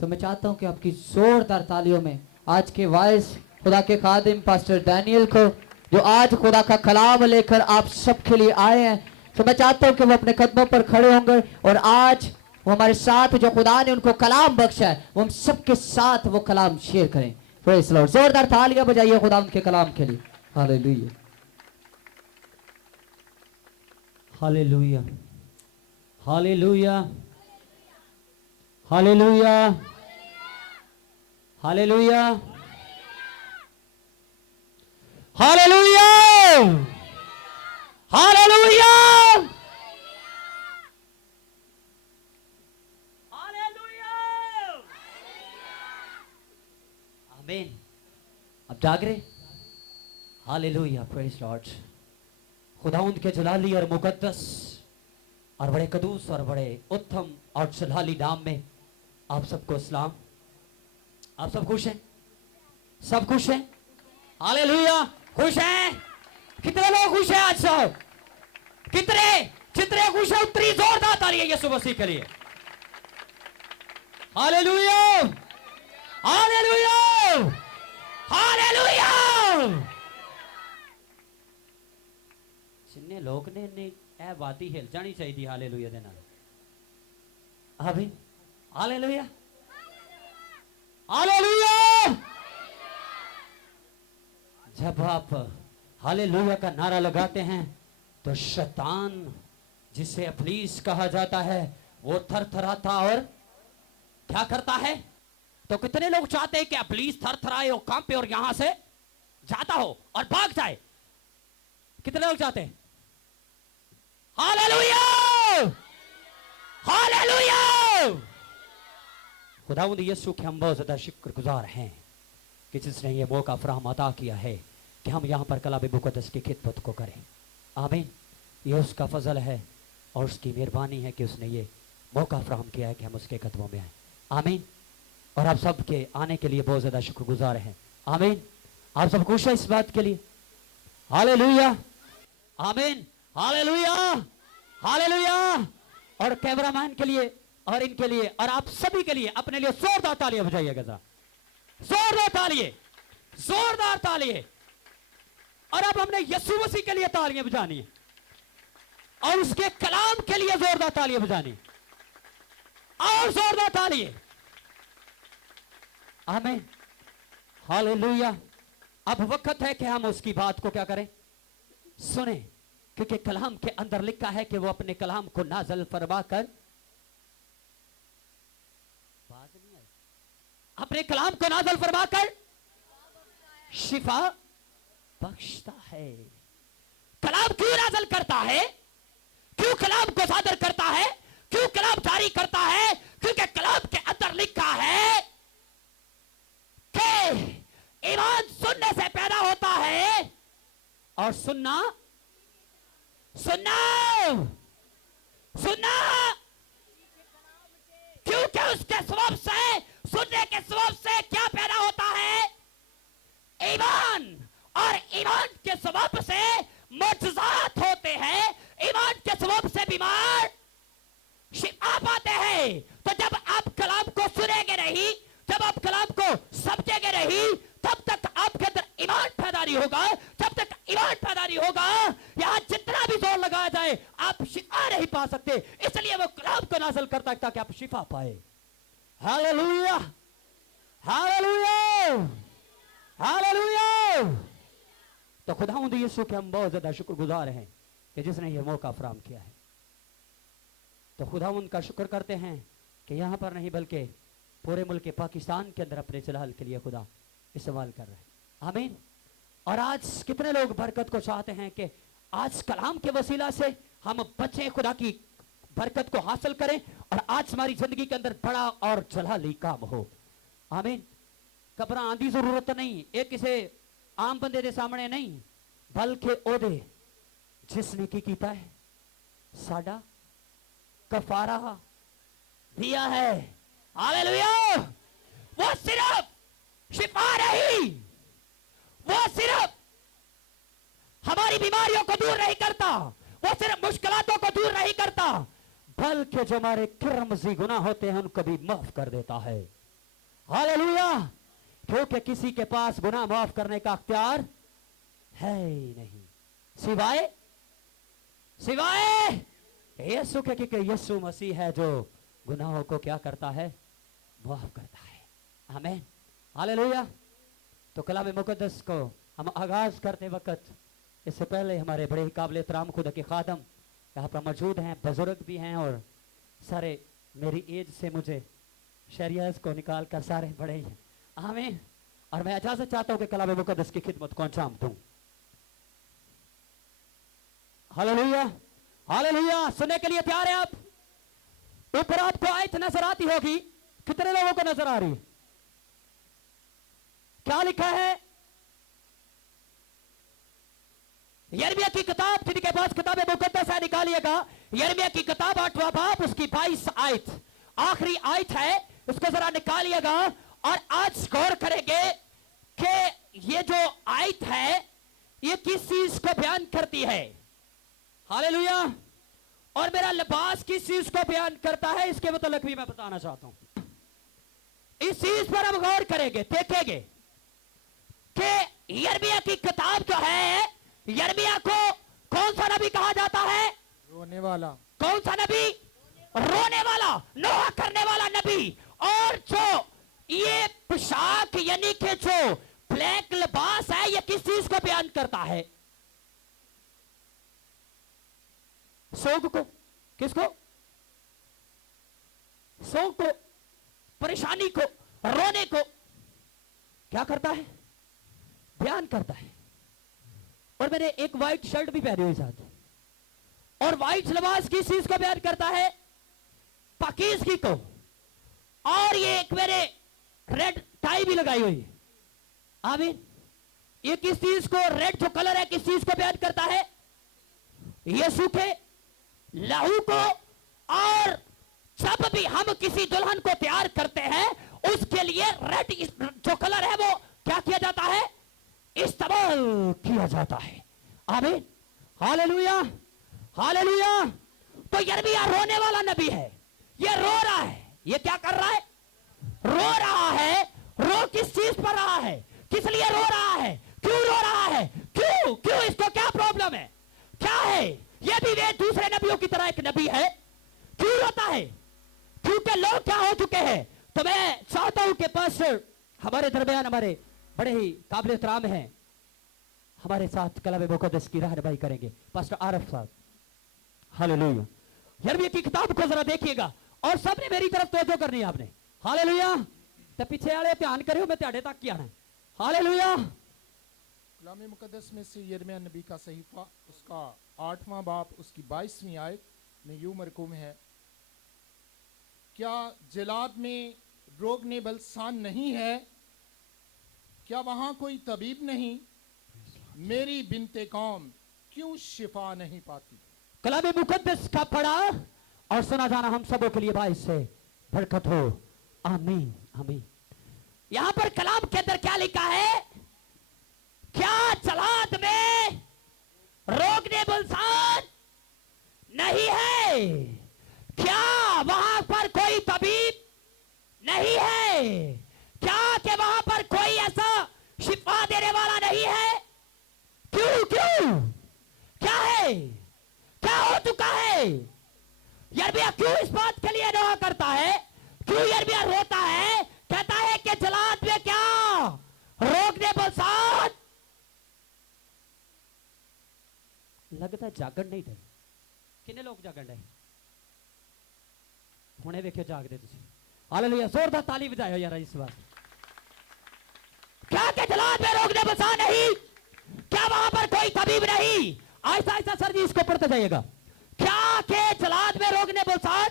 तो मैं चाहता हूं कि आपकी जोरदार तालियों में आज के वाइस खुदा के खादिम पास्टर डैनियल को, जो आज खुदा का कलाम लेकर आप सबके लिए आए हैं, तो मैं चाहता हूं कि वो अपने कदमों पर खड़े होंगे और आज वो हमारे साथ जो खुदा ने उनको कलाम बख्शा है, वो हम सबके साथ वो कलाम शेयर करें। Praise Lord. जोरदार तालियां बजाइए खुदा उनके कलाम के लिए। Hallelujah, hallelujah, hallelujah, hallelujah, hallelujah, hallelujah, hallelujah, आमीन। अब जाग रहे? Hallelujah, praise Lord. खुदावंद के जलाली और मुकद्दस और बड़े कदूस और बड़े उत्तम और जलाली नाम में आप सबको सलाम। आप सब खुश हैं? सब खुश हैं? हालेलुया, खुश हैं? कितने लोग खुश हैं आज सब? कितने जितने खुश हैं उतनी जोरदार तालियां यीशु मसीह के लिए। Hallelujah, hallelujah, hallelujah. जिन्ने लोग ने ए बात ही हिल जानी चाहिए हालेलुया दे नाल। आमीन, हालेलुया, हालेलुया। जब आप हालेलुया का नारा लगाते हैं तो शैतान, जिसे इब्लीस कहा जाता है, वो थरथराता और क्या करता है? तो कितने लोग चाहते हैं कि इब्लीस थरथराए और कांपे और यहां से जाता हो और भाग जाए? कितने लोग चाहते हैं? Hallelujah, hallelujah. खुदावंद यीशु के हम बहुत ज्यादा शुक्रगुजार हैं कि जिसने ये मौका फराहम अता किया है कि हम यहाँ पर कलाम मुकद्दस की खिदमत को करें। आमीन। ये उसका फजल है और उसकी मेहरबानी है कि उसने ये मौका फराहम किया है कि हम उसके कदमों में आए। आमीन। और आप सब के आने के लिए बहुत ज्यादा शुक्रगुजार हैं। आमीन। आप सब खुश हैं इस बात के लिए? हालेलुया, आमीन, हालेलुया, हालेलुया। और कैमरामैन के लिए और इनके लिए और आप सभी के लिए अपने लिए जोरदार तालियां बजाइएगा जरा। जोरदार तालियां, जोरदार तालियां। और अब हमने यीशु मसीह के लिए तालियां बजानी है और उसके कलाम के लिए जोरदार तालियां बजानी और जोरदार तालियां। आमीन, हालेलुया। अब वक्त है कि हम उसकी बात को क्या करें? सुने, क्योंकि कलाम के अंदर लिखा है कि वो अपने कलाम को नाज़िल फरमा कर, अपने कलाम को नाज़िल फरमा कर शिफा बख्शता है। कलाम क्यों नाज़िल करता है? क्यों कलाम को सादर करता है? क्यों कलाम जारी करता है? क्योंकि कलाम के अंदर लिखा है कि ईमान सुनने से पैदा होता है और सुनना, सुनना, सुनना, क्योंकि उसके सबब से, सुनने के सबब से क्या पैदा होता है? ईमान। और ईमान के सबब से मुअज्जिज़ात होते हैं। ईमान के सबब से बीमार शिफा पाते हैं। तो जब आप कलाम को सुनेंगे नहीं, जब आप कलाम को समझेंगे नहीं, तब तक आपके अंदर ईमान पैदा नहीं होगा। जब तक ईमान पैदा नहीं होगा, यहां जितना भी जोर लगाया जाए आप शिफा नहीं पा सकते। इसलिए वो कलाम को नाज़िल करता है ताकि आप शिफा पाए। Hallelujah, hallelujah, hallelujah. तो खुदावंद यीशु के हम बहुत ज्यादा शुक्रगुजार हैं कि जिसने ये मौका फराहम किया है। तो खुदावंद का शुक्र करते हैं कि यहां पर नहीं बल्कि पूरे मुल्क पाकिस्तान के अंदर अपने जलाल के लिए खुदा इस्तेमाल कर रहे हैं। आमीन। और आज कितने लोग बरकत को चाहते हैं कि आज कलाम के वसीला से हम बच्चे खुदा की बरकत को हासिल करें और आज हमारी जिंदगी के अंदर बड़ा और जलाली काम हो। आमीन। घबराने की जरूरत नहीं। एक किसी आम बंदे के सामने नहीं, बल्कि ओदे जिसने की कीता है, साडा कफारा दिया है। हालेलुया। वो सिर्फ शिफा नहीं, वो सिर्फ हमारी बीमारियों को दूर नहीं करता, वो सिर्फ मुश्किलातों को दूर नहीं करता, बल्कि जो हमारे किरमजी गुनाह होते हैं उनको भी माफ कर देता है। हालेलुया। क्योंकि किसी के पास गुनाह माफ करने का अख्तियार है ही नहीं सिवाय यीशु के, क्योंकि यीशु मसीह है जो गुनाहों को क्या करता है, माफ करता है। आमीन, हालेलुया। तो कलाम मुकद्दस को हम आगाज करते वक्त इससे पहले हमारे बड़े ही काबिल एहतराम खुदा के खादम यहाँ पर मौजूद हैं, बुजुर्ग भी हैं और सारे मेरी एज से मुझे शरियत को निकाल कर सारे बड़े ही हैं। आमीन। और मैं इजाजत चाहता हूं कि कलाम मुकद्दस की खिदमत को अंजाम दूं। Hallelujah, hallelujah. सुनने के लिए तैयार है आप? ऊपर आपको आयत नजर आती होगी, कितने लोगों को नजर आ रही है? क्या लिखा है? यिर्मयाह की किताब, जिनके पास किताब मुकद्दस है निकालिएगा। यिर्मयाह की किताब 8वां बाब, उसकी 22 आयत, आखिरी आयत है, उसको जरा निकालिएगा। और आज गौर करेंगे कि ये जो आयत है ये किस चीज को बयान करती है। हालेलुया। और मेरा लिबास किस चीज को बयान करता है, इसके मतलब भी मैं बताना चाहता हूं। इस चीज पर हम गौर करेंगे, देखेंगे कि यिर्मयाह की किताब जो है, यिर्मयाह को कौन सा नबी कहा जाता है? रोने वाला। कौन सा नबी? रोने वाला, नोहा करने वाला नबी। और जो ये पोशाक यानी कि जो ब्लैक लिबास है, ये किस चीज को बयान करता है? सोग को। किसको? सोग को, परेशानी को, रोने को क्या करता है? बयान करता है। और मैंने एक व्हाइट शर्ट भी पहनी हुई साथ, और व्हाइट लिबास किस चीज को बयान करता है? पाकीज़गी को। और ये एक मैंने रेड टाई भी लगाई हुई है। आमीन। ये किस चीज को, रेड जो कलर है, किस चीज को बयान करता है? यीशु के लहू को। और जब भी हम किसी दुल्हन को तैयार करते हैं, उसके लिए रेड जो कलर है वो क्या किया जाता है? इस्तेमाल किया जाता है। आमीन, हालेलुया, हालेलुया। तो यिर्मयाह रोने वाला नबी है। ये रो रहा है। ये क्या कर रहा है? रो रहा है। रो किस चीज पर रहा है? किस लिए रो रहा है? क्यों रो रहा है? क्यों क्यों इसको क्या प्रॉब्लम है? क्या है? ये भी वे दूसरे नबियों की तरह एक नबी है। क्यों रोता है? क्योंकि लोग क्या हो चुके हैं। तो मैं चाहता हूं कि बस हमारे दरमियान हमारे बड़े ही काबिल एहतराम हैं, हमारे साथ कलाम मुकद्दस की रहनुमाई करेंगे पास्टर आरफ साहब। हालेलुया। यिर्मयाह की किताब को जरा देखिएगा और सबने मेरी तरफ तवज्जो करनी है आपने। हालेलुया। तो पीछे वाले ध्यान करियो, मैं ਤੁਹਾਡੇ तक की आना है। हालेलुया। कलाम मुकद्दस में से यिर्मयाह नबी का सहीफा, उसका 8वां बाब, उसकी 22वीं आयत में यूं मरकूम है, क्या जिलाद में रोगने बलसान नहीं है? क्या वहां कोई तबीब नहीं? मेरी बिनते कौम क्यों शिफा नहीं पाती? कलाम मुकद्दस का पढ़ा और सुना जाना हम सबों के लिए भाई से बरकत हो। आमीन, आमीन। यहां पर कलाम के अंदर क्या लिखा है? क्या जलाद में रोगने बलसान नहीं है? क्या वहां पर कोई तबीब नहीं है? क्या कि वहां पर कोई ऐसा शिफा देने वाला नहीं है? क्यों क्यों क्या है? क्या हो चुका है? यिर्मयाह क्यों इस बात के लिए दुआ करता है? क्यों यिर्मयाह रोता है? कहता है कि जलाद में क्या रोकने बलसान। लगता है जागण नहीं थे। किन्ने लोग जागण रहे? हुणे देखियो जागदे तुसी। हालेलुया। जोरदार ताली बजाओ यार इस बात। क्या के जलाद में रोकने बलसान नहीं? क्या वहां पर कोई तबीब नहीं? ऐसा ऐसा सर जी इसको पढ़ते जाइएगा। क्या के जलाद में रोकने बलसान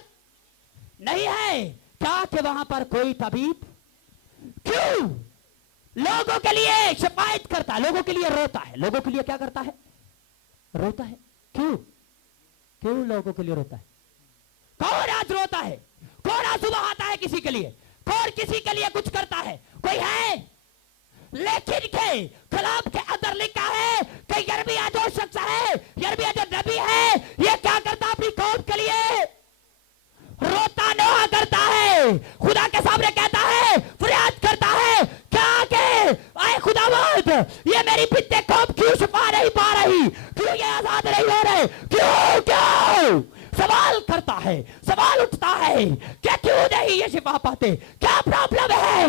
नहीं है? क्या कि वहां पर कोई तबीब? क्यों? लोगों के लिए शिकायत करता है, लोगों के लिए रोता है। लोगों के लिए क्या करता है? रोता है। क्यों क्यों लोगों के लिए रोता है? कौन आज रोता है? कौन आंसू बहाता है किसी के लिए? कौन किसी के लिए कुछ करता है? कोई है? लेकिन के कलाम के अंदर लिखा है कि यिर्मयाह जो शख्स है, यिर्मयाह जो नबी है, ये क्या करता है? अपनी कौम के लिए रोता नोहा करता है। खुदा के सामने कहता है, फरियाद पाते? क्या प्रॉब्लम है?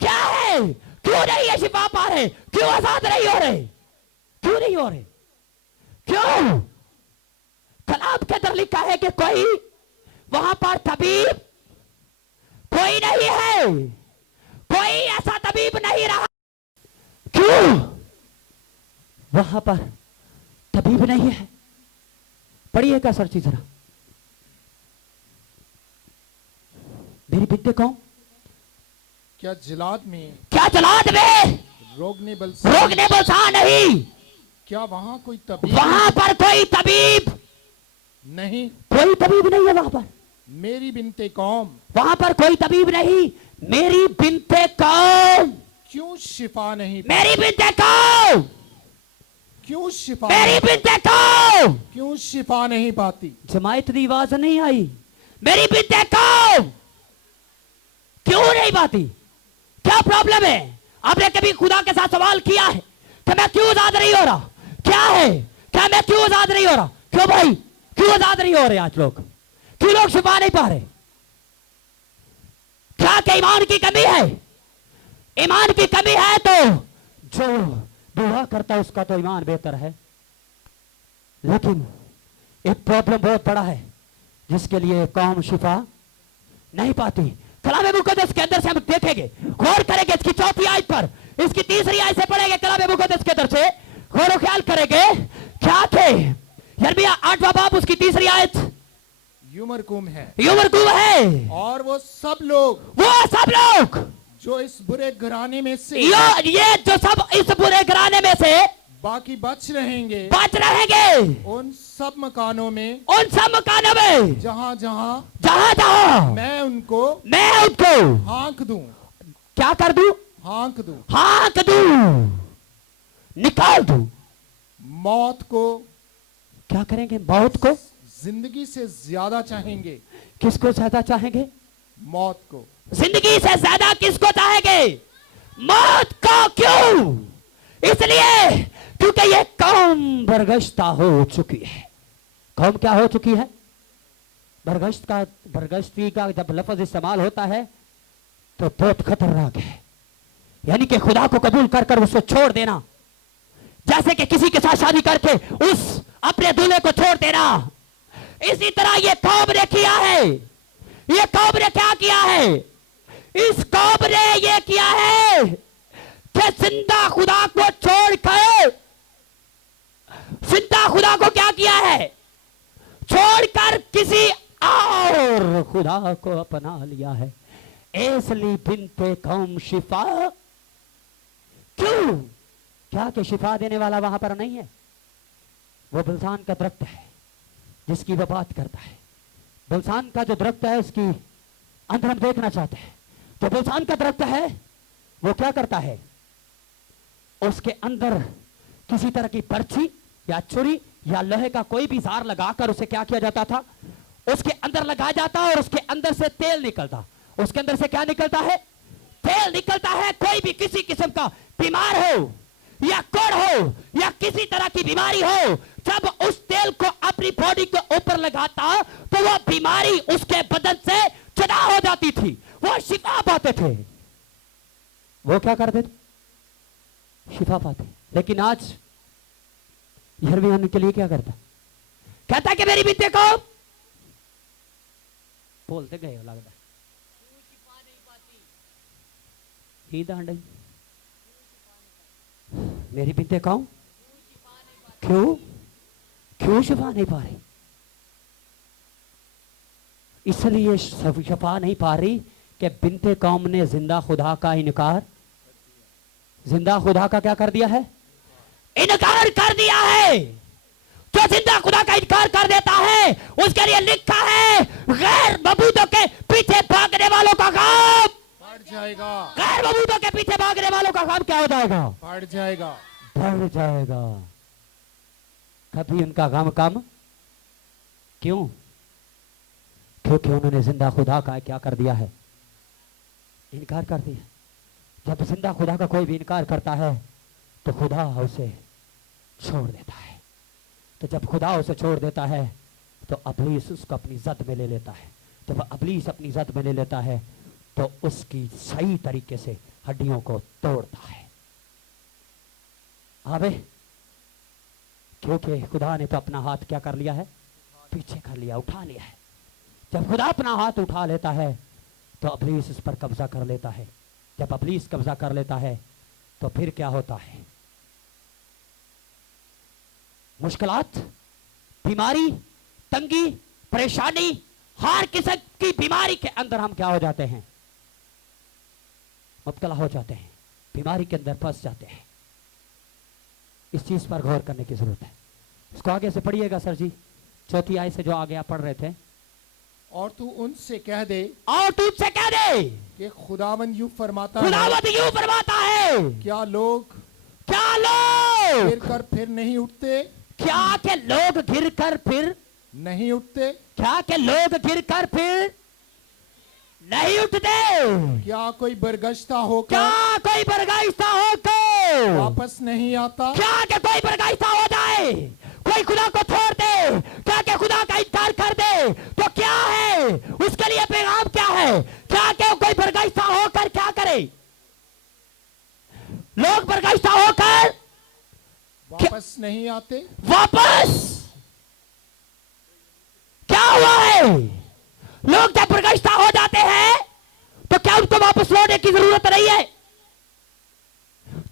क्या है? क्यों नहीं ये शिफा पा रहे? क्यों आजाद नहीं हो रहे? क्यों नहीं हो रहे? क्यों? कलाम के अंदर लिखा है कि कोई वहां पर तबीब कोई नहीं है, कोई ऐसा तबीब नहीं रहा। क्यों वहां पर तबीब नहीं है? पढ़िए का सर्ची जरा, मेरी बिनते कौन? क्या जिलाद में रोगने बलसा नहीं? क्या वहां कोई तबीब वहां पर कोई तबीब नहीं? कोई तबीब नहीं है वहां पर। मेरी बिनते कौम, वहां पर कोई तबीब नहीं। मेरी बिनते कौम, क्यों शिफा नहीं? मेरी बिनते कौम, क्यों शिफा? मेरी बिनते कौम। क्यों शिफा नहीं पाती? जमायत दी आवाज नहीं आई। मेरी बिनते कौम क्यों नहीं पाती? क्या प्रॉब्लम है? आपने कभी खुदा के साथ सवाल किया है कि मैं क्यों आजाद नहीं हो रहा? क्या है? क्या मैं क्यों आजाद नहीं हो रहा? क्यों भाई, क्यों आजाद नहीं हो रहे आज लोग? क्यों लोग शिफा नहीं पा रहे? क्या कि ईमान की कमी है? ईमान की कमी है तो जो दुआ करता है उसका तो ईमान बेहतर है, लेकिन एक प्रॉब्लम बहुत बड़ा है जिसके लिए कौम शिफा नहीं पाती। कलाम मुकद्दस के अंदर से हम देखेंगे, गौर करेंगे इसकी चौथी आयत पर, इसकी तीसरी आयत से पढ़ेंगे कलाम मुकद्दस के अंदर से गौर ख्याल करेंगे। क्या थे? यिर्मयाह 8वां बाब उसकी तीसरी आयत। युमरकुम है, युमरकुम है, और वो सब लोग जो इस बुरे घराने में से ये जो सब इस बुरे घराने में से बाकी बच रहेंगे उन सब मकानों में जहां जहां मैं उनको हाँक दूं। क्या कर दूं? हाँक दूं, हाँक दूं, निकाल दूं। मौत को क्या करेंगे? मौत को जिंदगी से ज्यादा चाहेंगे। किसको ज्यादा चाहेंगे? मौत को। जिंदगी से ज्यादा किसको चाहेंगे? मौत को। क्यों? इसलिए क्योंकि ये कौम बरगश्ता हो चुकी है। कौम क्या हो चुकी है? बरगश्ती का जब लफ्ज इस्तेमाल होता है तो बहुत खतरनाक है, यानी कि खुदा को कबूल कर कर उसको छोड़ देना, जैसे कि किसी के साथ शादी करके उस अपने दूल्हे को छोड़ देना। इसी तरह ये कौम ने किया है। ये कौम ने क्या किया है? इस कौम ने ये किया है कि जिंदा खुदा को छोड़कर, जिंदा खुदा को क्या किया है? छोड़कर किसी और खुदा को अपना लिया है। इसलिए बिनते कौम शिफा। क्यों? क्या कि शिफा देने वाला वहां पर नहीं है? वो बुल्सान का दरख्त है जिसकी वो बात करता है। बुल्सान का जो दरख्त है उसकी अंदर हम देखना चाहते हैं। तो बुल्सान का दरख्त है वो क्या करता है? उसके अंदर किसी तरह की पर्ची या छुरी या लोहे का कोई भी जार लगाकर उसे क्या किया जाता था? उसके अंदर लगाया जाता और उसके अंदर से तेल निकलता। उसके अंदर से क्या निकलता है? तेल निकलता है। कोई भी किसी किस्म का बीमार हो या कोढ़ हो या किसी तरह की बीमारी हो, जब उस तेल को अपनी बॉडी के ऊपर लगाता तो वो बीमारी उसके बदन से जुदा हो जाती थी, वो शिफा पाते थे। वो क्या करते थे? शिफा पाते। लेकिन आज यिर्मयाह उनके लिए क्या करता? कहता कि मेरी बिनते को बोलते गए हो लगता ही दांड मेरी बिनते कौन? क्यों शिफा नहीं पा रही? इसलिए शिफा नहीं पा रही कि बिनते कौम ने जिंदा खुदा का इनकार, जिंदा खुदा का क्या कर दिया है? इनकार कर दिया है। जो जिंदा खुदा का इनकार कर देता है उसके लिए लिखा है गैर मबूदों के पीछे भागने वालों का काम बढ़ जाएगा। गैर मबूदों के पीछे भागने वालों का काम क्या हो जाएगा? बढ़ जाएगा। बढ़ जाएगा। कभी उनका गम कम क्यों? क्योंकि उन्होंने जिंदा खुदा का क्या कर दिया है? इनकार कर दिया। जब जिंदा खुदा का कोई भी इनकार करता है तो खुदा उसे छोड़ देता है। तो जब खुदा उसे छोड़ देता है तो इब्लीस उसको अपनी जद में ले लेता है। जब इब्लीस अपनी जद में ले लेता है तो उसकी सही तरीके से हड्डियों को तोड़ता है। आवे, क्योंकि खुदा ने तो अपना हाथ क्या कर लिया है, पीछे कर लिया, उठा लिया है। जब खुदा अपना हाथ उठा लेता है तो इब्लीस उस पर कब्जा कर लेता है। जब इब्लीस कब्जा कर लेता है तो फिर क्या होता है, मुश्किलात, बीमारी, तंगी, परेशानी, हर किस्म की बीमारी के अंदर हम क्या हो जाते हैं, मुब्तला हो जाते हैं, बीमारी के अंदर फंस जाते हैं। इस चीज पर गौर करने की जरूरत है। इसको आगे से पढ़िएगा सर जी, चौथी आयत से जो आगे आप पढ़ रहे थे। और तू उनसे कह दे, और तू उससे कह दे कि खुदावंद यूं फरमाता है, खुदावंद यूं फरमाता है, क्या लोग गिर कर फिर नहीं उठते, क्या के लोग गिर कर फिर नहीं उठते, क्या के लोग गिर कर फिर नहीं उठते, क्या कोई बरगश्ता होकर क्या कोई बरगाइस्ता होकर वापस नहीं आता, क्या के कोई बरगाइस्ता हो जाए, कोई खुदा को छोड़ दे, क्या के खुदा का इनकार कर दे, तो क्या है उसके लिए पैगाम क्या है, क्या के कोई बरगाइस्ता होकर क्या करे, लोग बरगाइस्ता होकर वापस नहीं आते। वापस क्या हुआ है, लोग जब बरगश्ता हो जाते हैं तो क्या उनको वापस लौटने की जरूरत नहीं है।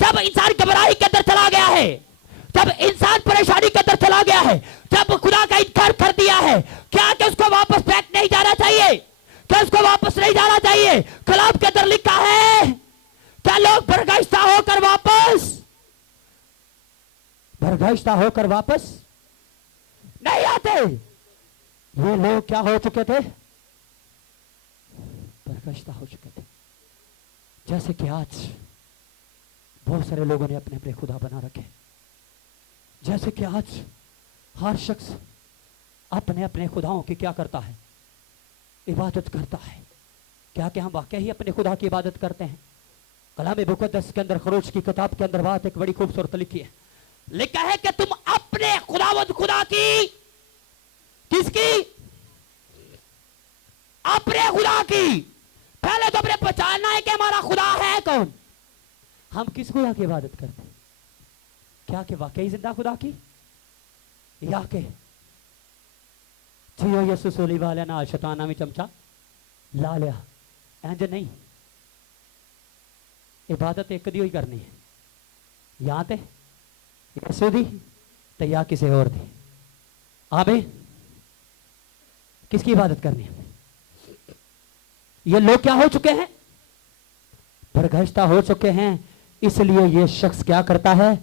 जब इंसान घबराहट के अंदर चला गया है, जब इंसान परेशानी के अंदर चला गया है, जब खुदा का इनकार कर दिया है, क्या कि उसको वापस बैक नहीं जाना चाहिए, क्या उसको वापस नहीं जाना चाहिए। कलाम के अंदर लिखा है, क्या लोग बरगश्ता होकर वापस नहीं आते। ये लोग क्या हो चुके थे, बरगश्ता हो चुके थे। जैसे कि आज बहुत सारे लोगों ने अपने अपने खुदा बना रखे, जैसे कि आज हर शख्स अपने अपने खुदाओं की क्या करता है, इबादत करता है। क्या कि हम वाकई ही अपने खुदा की इबादत करते हैं। कलाम मुकद्दस के अंदर, खरोज की किताब के अंदर बात एक बड़ी खूबसूरत लिखी है, लिखा है कि तुम अपने खुदावंद खुदा की, किसकी, अपने खुदा की, पहले तो अपने पहचानना है कि हमारा खुदा है कौन। हम किस खुदा की इबादत करते हैं, क्या कि वाकई जिंदा खुदा की, या के जियो यसु सोली वाले ना शैताना में चमचा ला लिया, इंज नहीं। इबादत एक दी ही करनी है, या ते यसु दी तो या किसी और दी। आबे किसकी इबादत करनी है। ये लोग क्या हो चुके हैं, बरगश्ता हो चुके हैं। इसलिए ये शख्स क्या करता है,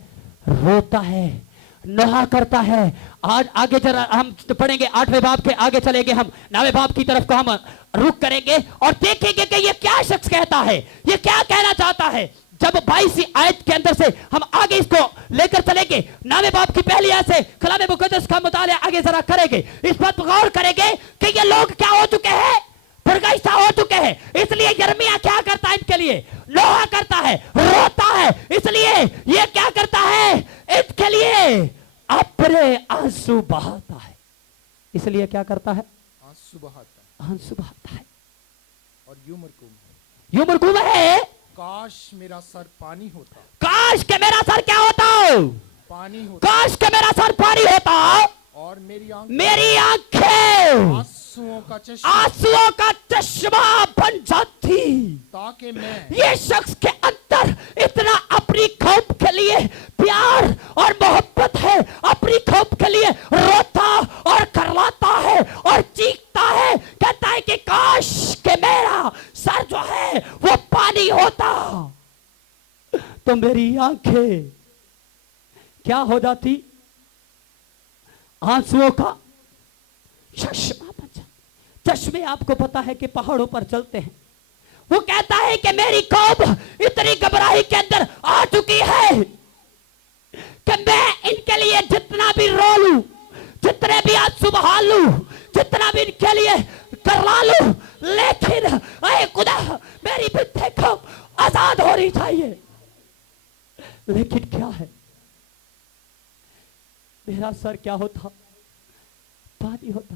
रोता है, नहा करता है। आज आगे जरा हम पढ़ेंगे, 8वें बाब के आगे चलेंगे, हम 9वें बाब की तरफ को हम रुक करेंगे और देखेंगे कि ये क्या शख्स कहता है, ये क्या कहना चाहता है। जब 22वीं आयत के अंदर से हम आगे इसको लेकर चलेंगे, 9वें बाब की पहली आयत से कलाम मुकद्दस का मुताला आगे जरा करेंगे, इस पर गौर करेंगे कि ये लोग क्या हो चुके हैं, बरगश्ता हो चुके हैं। इसलिए यिर्मयाह क्या करता है, इनके लिए लोहा करता है, रोता है। इसलिए ये क्या करता है, इनके लिए अपने आंसू बहाता है। इसलिए क्या करता है, आंसू बहाता है। और यूं मरकूम यूं मरकूम है, काश मेरा सर पानी होता, काश के मेरा सर क्या होता, पानी होता, काश के मेरा सर पानी होता और मेरी आंखें आंसुओं का चश्मा बन जाती, ताकि मैं ये शख्स के अंदर इतना अपनी खौफ के लिए प्यार और मोहब्बत है, अपनी खौफ के लिए रोता और करवाता है और चीखता है, कहता है कि काश के मेरा सर जो है वो पानी होता तो मेरी आंखें क्या हो जाती, आंसुओं का चश्मा बन जाता। चश्मे आपको पता है कि पहाड़ों पर चलते हैं। वो कहता है कि मेरी कौम इतनी घबराहट के अंदर आ चुकी है कि मैं इनके लिए जितना भी रो लूं, जितने भी आंसू बहा लूं, जितना भी इनके लिए करवा लूं, लेकिन ऐ खुदा मेरी बिट्टे कौम आजाद होनी चाहिए। लेकिन क्या है, मेरा सर क्या होता, पानी होता।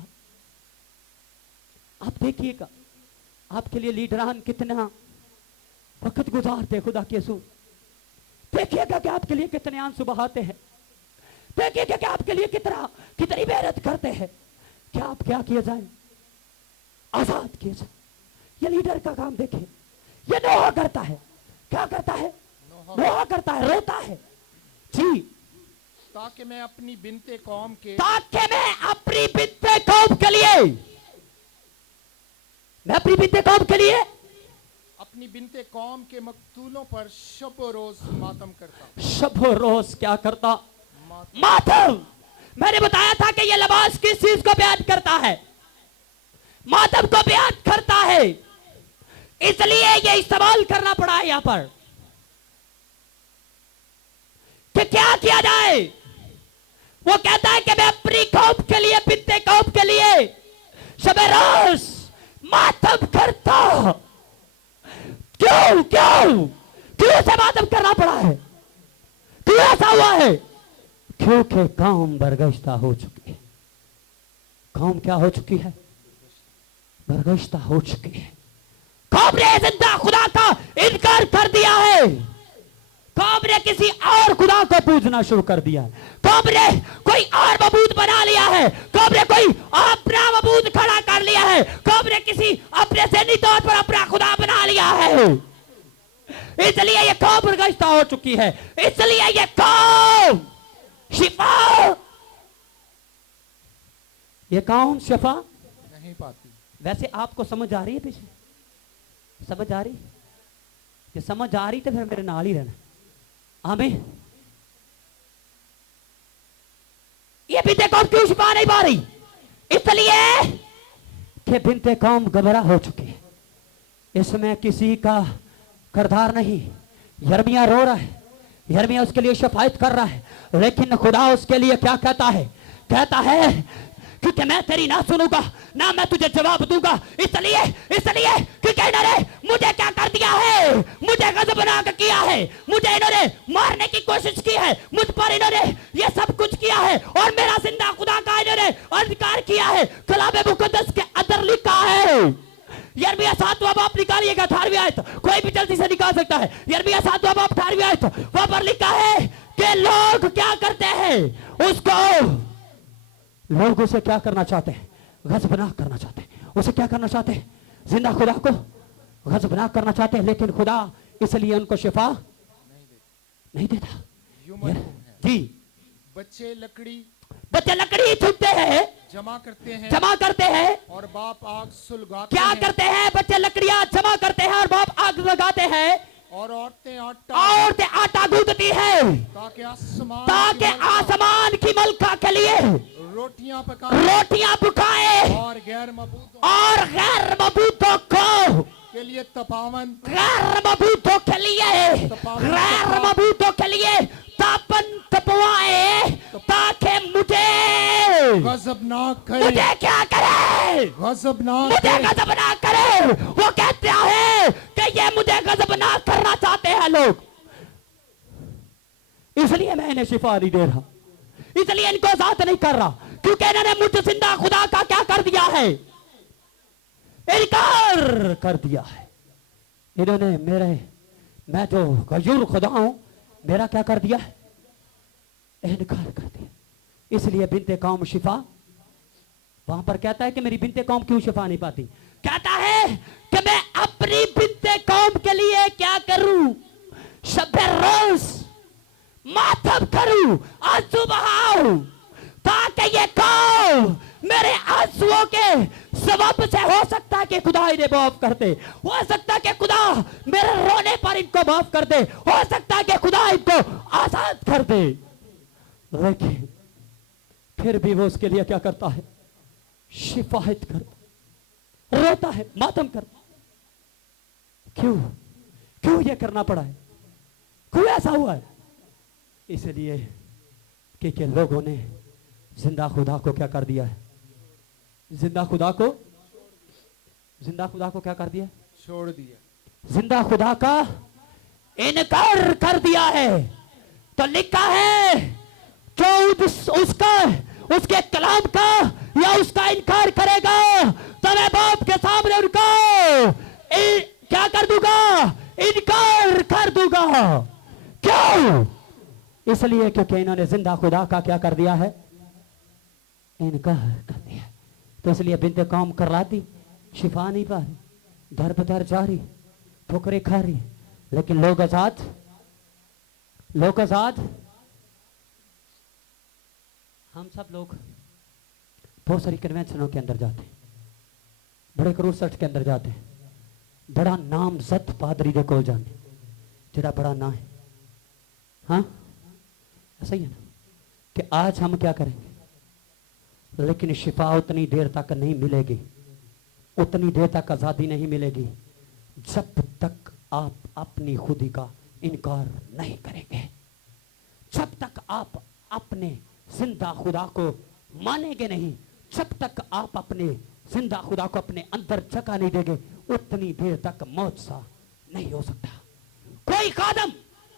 आप देखिएगा आपके लिए लीडरान कितना वक्त गुजारते खुदा के यीशु। देखिएगा कि आपके लिए कितने आंसू बहाते हैं। देखिएगा कि आपके लिए कितनी मेहनत करते हैं। क्या आप क्या किए जाए, आजाद किए जाए। ये लीडर का काम देखिए, ये नोहा करता है। क्या करता है? नोहा करता है, रोता है जी, ताकि मैं अपनी बिनते कौम के अपनी बिनते कौम के मकतूलों पर शब रोज मातम करता। शब रोज क्या करता? मातम। मातम। मैंने बताया था कि ये लिबास किस चीज को बयान करता है? मातम को बयान करता है। इसलिए ये इस्तेमाल करना पड़ा है यहां पर कि क्या किया जाए। वो कहता है कि मैं अपनी कौम के लिए, बिनते कौम के लिए शब रोज मातम करता। क्यों क्यों क्यों से मातम करना पड़ा है? क्यों ऐसा हुआ है? क्योंकि कौम बरगश्ता हो चुकी है। कौम क्या हो चुकी है? बरगश्ता हो चुकी है। कौम ने जिंदा खुदा का इनकार कर दिया है। कौम ने किसी और खुदा को पूजना शुरू कर दिया है। कौम ने कोई और मबूद बना लिया है। कौम ने कोई अपना मबूद खड़ा कर लिया है। कौम ने किसी अपने ज़हनी तौर पर अपना खुदा बना लिया है। इसलिए ये कौम बरगश्ता हो चुकी है। इसलिए ये कौम शिफा, ये कौम शिफा नहीं पाती। वैसे आपको समझ आ रही है? पीछे समझ आ रही? कि समझ आ रही तो फिर मेरे नाल ही रहना। आमीन। ये बिनते कौम क्यों शिफा नहीं पा रही? इसलिए कि बिनते कौम गबरा हो चुकी है। इसमें किसी का किरदार नहीं। यिर्मयाह रो रहा है, यिर्मयाह उसके लिए शफायत कर रहा है, लेकिन खुदा उसके लिए क्या कहता है? कहता है क्योंकि मैं तेरी ना सुनूंगा, ना मैं तुझे जवाब दूंगा। इसलिए क्योंकि इन्होंने मुझे क्या कर दिया है? मुझे गजबनाक किया है। मुझे इन्होंने मारने की कोशिश की है। मुझ पर इन्होंने ये सब कुछ किया है और मेरा जिंदा खुदा का इन्होंने अधिकार किया है। कलाम मुकद्दस के अंदर लिखा है, यिर्मयाह 7वां बाब निकालिएगा 18वीं आयत, कोई भी जल्दी से निकाल सकता है। यिर्मयाह 7वां बाब 18वीं आयत, वहां पर लिखा है कि लोग क्या करते हैं? उसको लोग उसे क्या करना चाहते हैं? गजबनाक करना चाहते हैं। उसे क्या करना चाहते हैं? जिंदा खुदा को गजबनाक करना चाहते हैं। लेकिन खुदा इसलिए उनको शिफा नहीं देता। जी, बच्चे लकड़ी चुनते हैं, जमा करते हैं और बाप आग सुलगाते क्या हैं। करते हैं? बच्चे लकड़ियां जमा करते हैं और बाप आग लगाते हैं और औरतें आटा गूंथती है ताकि आसमान की मलका के लिए रोटियां पकाए और गैर मबूदों को के लिए तपावन गैर मबूदों के लिए तपवाए ताकि मुझे गजबनाक करे। मुझे क्या करे? गजबनाक करे। वो कहते हैं कि ये मुझे गजबनाक करना चाहते हैं लोग, इसलिए मैं इन्हें शिफा नहीं दे रहा, इसलिए इनको आजाद नहीं कर रहा, क्योंकि इन्होंने मुझे जिंदा खुदा का क्या कर दिया है? इनकार कर दिया है। इन्होंने मैं जो गयूर खुदा हूं, मेरा क्या कर दिया है? इनकार कर दिया। इसलिए बिनते कौम शिफा, वहां पर कहता है कि मेरी बिनते कौम क्यों शिफा नहीं पाती? कहता है कि मैं अपनी बिनते कौम के लिए क्या करूं? शब रोज मातम करूं, आंसू बहाऊं, ताकि ये कौम मेरे आंसुओं के सबब से हो सकता है कि खुदा इन्हें माफ कर दे, हो सकता है कि खुदा मेरे रोने पर इनको माफ कर दे, हो सकता है कि खुदा इनको आजाद कर दे। लेकिन फिर भी वो उसके लिए क्या करता है? शिफायत करता, रोता है, मातम करता। क्यों ये करना पड़ा है? क्यों ऐसा हुआ है? इसलिए कि लोगों ने जिंदा खुदा को क्या कर दिया है? जिंदा खुदा को क्या कर दिया? छोड़ दिया। जिंदा खुदा का इनकार कर दिया है। तो लिखा है जो उसके कलाम का या उसका इनकार करेगा, तो मैं बाप के सामने उनको क्या कर दूंगा, इनकार कर दूंगा। क्यों? इसलिए क्योंकि इन्होंने जिंदा खुदा का क्या कर दिया है, इनकार कर दिया। तो इसलिए बिनते कौम करलाती, शिफा नहीं पा रही, दर बदर जा रही, ठोकरें खा रही, लेकिन लोग आजाद, लोग आजाद। हम सब लोग बहुत सारी कन्वेंशनों के अंदर जाते हैं, बड़े क्रूसट के अंदर जाते हैं, बड़ा नामजद पादरी दे कोल जाने, जेड़ा बड़ा ना है। हाँ ऐसा ही है ना कि आज हम क्या करेंगे, लेकिन शिफा उतनी देर तक नहीं मिलेगी, उतनी देर तक आजादी नहीं मिलेगी जब तक आप अपनी खुदी का इनकार नहीं करेंगे, जब तक आप अपने जिंदा खुदा को मानेंगे नहीं, जब तक आप अपने जिंदा खुदा को अपने अंदर जगह नहीं देंगे, उतनी देर तक मौजज़ा नहीं हो सकता। कोई खादम,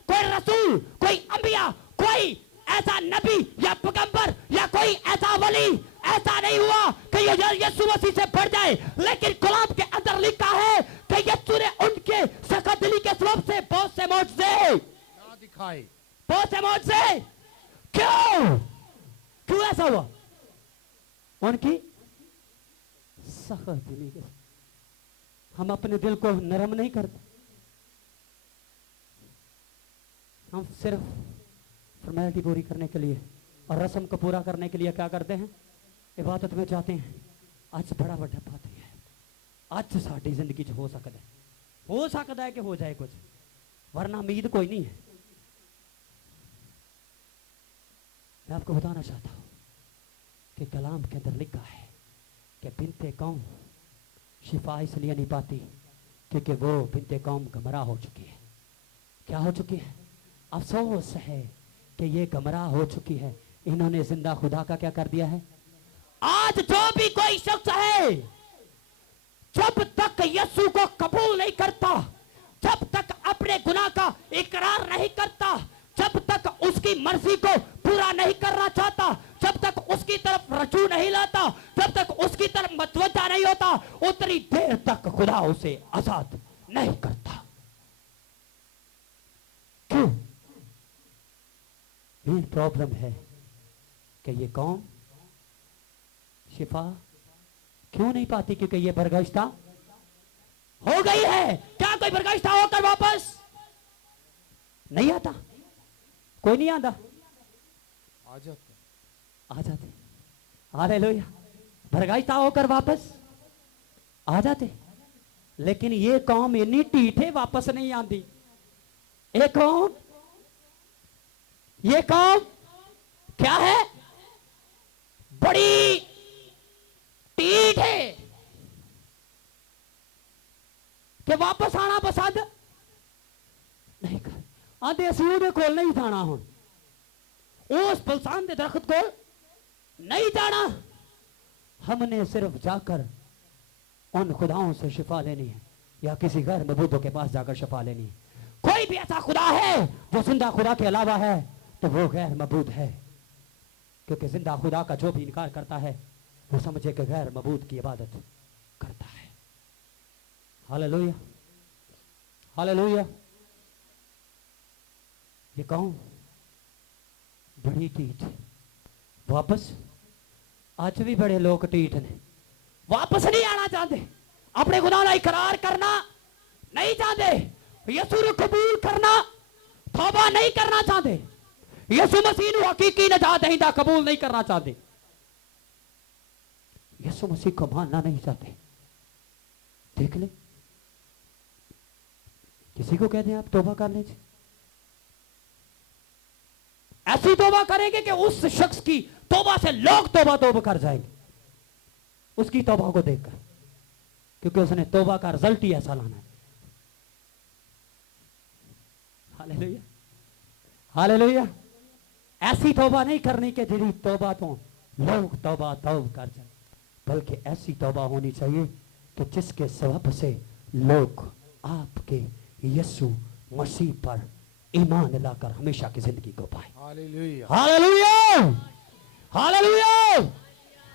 कोई रसूल, कोई अंबिया, कोई ऐसा नबी या पैगंबर या कोई ऐसा वली ऐसा नहीं हुआ कि ये यीशु मसीह से बढ़ जाए, लेकिन कलाम के अंदर लिखा है कि यीशु ने उनके सख्त दिली के सबब से बहुत से मौजज़े ना दिखाए, बहुत से मौजज़े। क्यों? क्यों ऐसा हुआ? उनकी सख्त दिली के। हम अपने दिल को नरम नहीं करते, हम सिर्फ फॉर्मेलिटी पूरी करने के लिए और रस्म को पूरा करने के लिए क्या करते हैं, इबादत में जाते हैं। आज बड़ा बड़ा बात है, आज साड़ी जिंदगी हो सकता है कि हो जाए कुछ, वरना उम्मीद कोई नहीं है। मैं आपको बताना चाहता हूं कि कलाम के अंदर लिखा है कि बिनते कौम शिफा इसलिए नहीं पाती क्योंकि वो बिनते कौम गमराह हो चुकी है। क्या हो चुकी है? अफसोस है कि ये गमराह हो चुकी है, इन्होंने जिंदा खुदा का क्या कर दिया है। आज जो भी कोई शख्स है, जब तक यीशु को कबूल नहीं करता, जब तक अपने गुनाह का इकरार नहीं करता, जब तक उसकी मर्जी को पूरा नहीं करना चाहता, जब तक उसकी तरफ रजू नहीं लाता, जब तक उसकी तरफ मतवजा नहीं होता, उतनी देर तक खुदा उसे आजाद नहीं करता। क्यों? ये प्रॉब्लम है कि ये कौम शिफा क्यों नहीं पाती, क्योंकि ये बरगश्ता हो गई है। क्या कोई बरगश्ता होकर वापस नहीं आता? कोई नहीं आता, आ जाते, आ जाते। हालेलुया, बरगश्ता होकर वापस आ जाते। लेकिन ये कौम इतनी ढीठे वापस नहीं आती। एक कौम, ये कौम क्या है? बड़ी ढीठ है कि वापस आना पसंद नहीं कर। आते असी उहदे कोल नहीं जाना, हुण उस बलसान के दरख्त को नहीं जाना, हमने सिर्फ जाकर उन खुदाओं से शिफा लेनी है या किसी गैर मबूदों के पास जाकर शिफा लेनी है। कोई भी ऐसा खुदा है जो जिंदा खुदा के अलावा है तो वो गैर मबूद है, क्योंकि जिंदा खुदा का जो भी इनकार करता है वो समझे कि गैर मबूद की इबादत करता है। Hallelujah, hallelujah. ये कौन बड़ी ढीठ वापस, आज भी बड़े लोग ढीठ ने, वापस नहीं आना चाहते, अपने गुनाह का इकरार करना नहीं चाहते, यीशु को कबूल करना, तौबा नहीं करना चाहते, यीशु मसीह को हकीकी नजात दहिंदा कबूल नहीं करना चाहते, यीशु मसीह को मानना नहीं चाहते। देख ले, किसी को कहते हैं आप तौबा कर लीजिए, ऐसी तौबा करेंगे कि उस शख्स की तौबा से लोग तौबा कर जाएंगे उसकी तौबा को देखकर, क्योंकि उसने तौबा का रिजल्ट ही ऐसा लाना है। Hallelujah, hallelujah. ऐसी तौबा नहीं करनी कि जिहड़ी तौबा तो लोग तौबा कर जाए, बल्कि ऐसी तौबा होनी चाहिए कि जिसके सबब से लोग आपके यीशु मसीह पर ईमान लाकर हमेशा की जिंदगी को पाए। Hallelujah, hallelujah, hallelujah,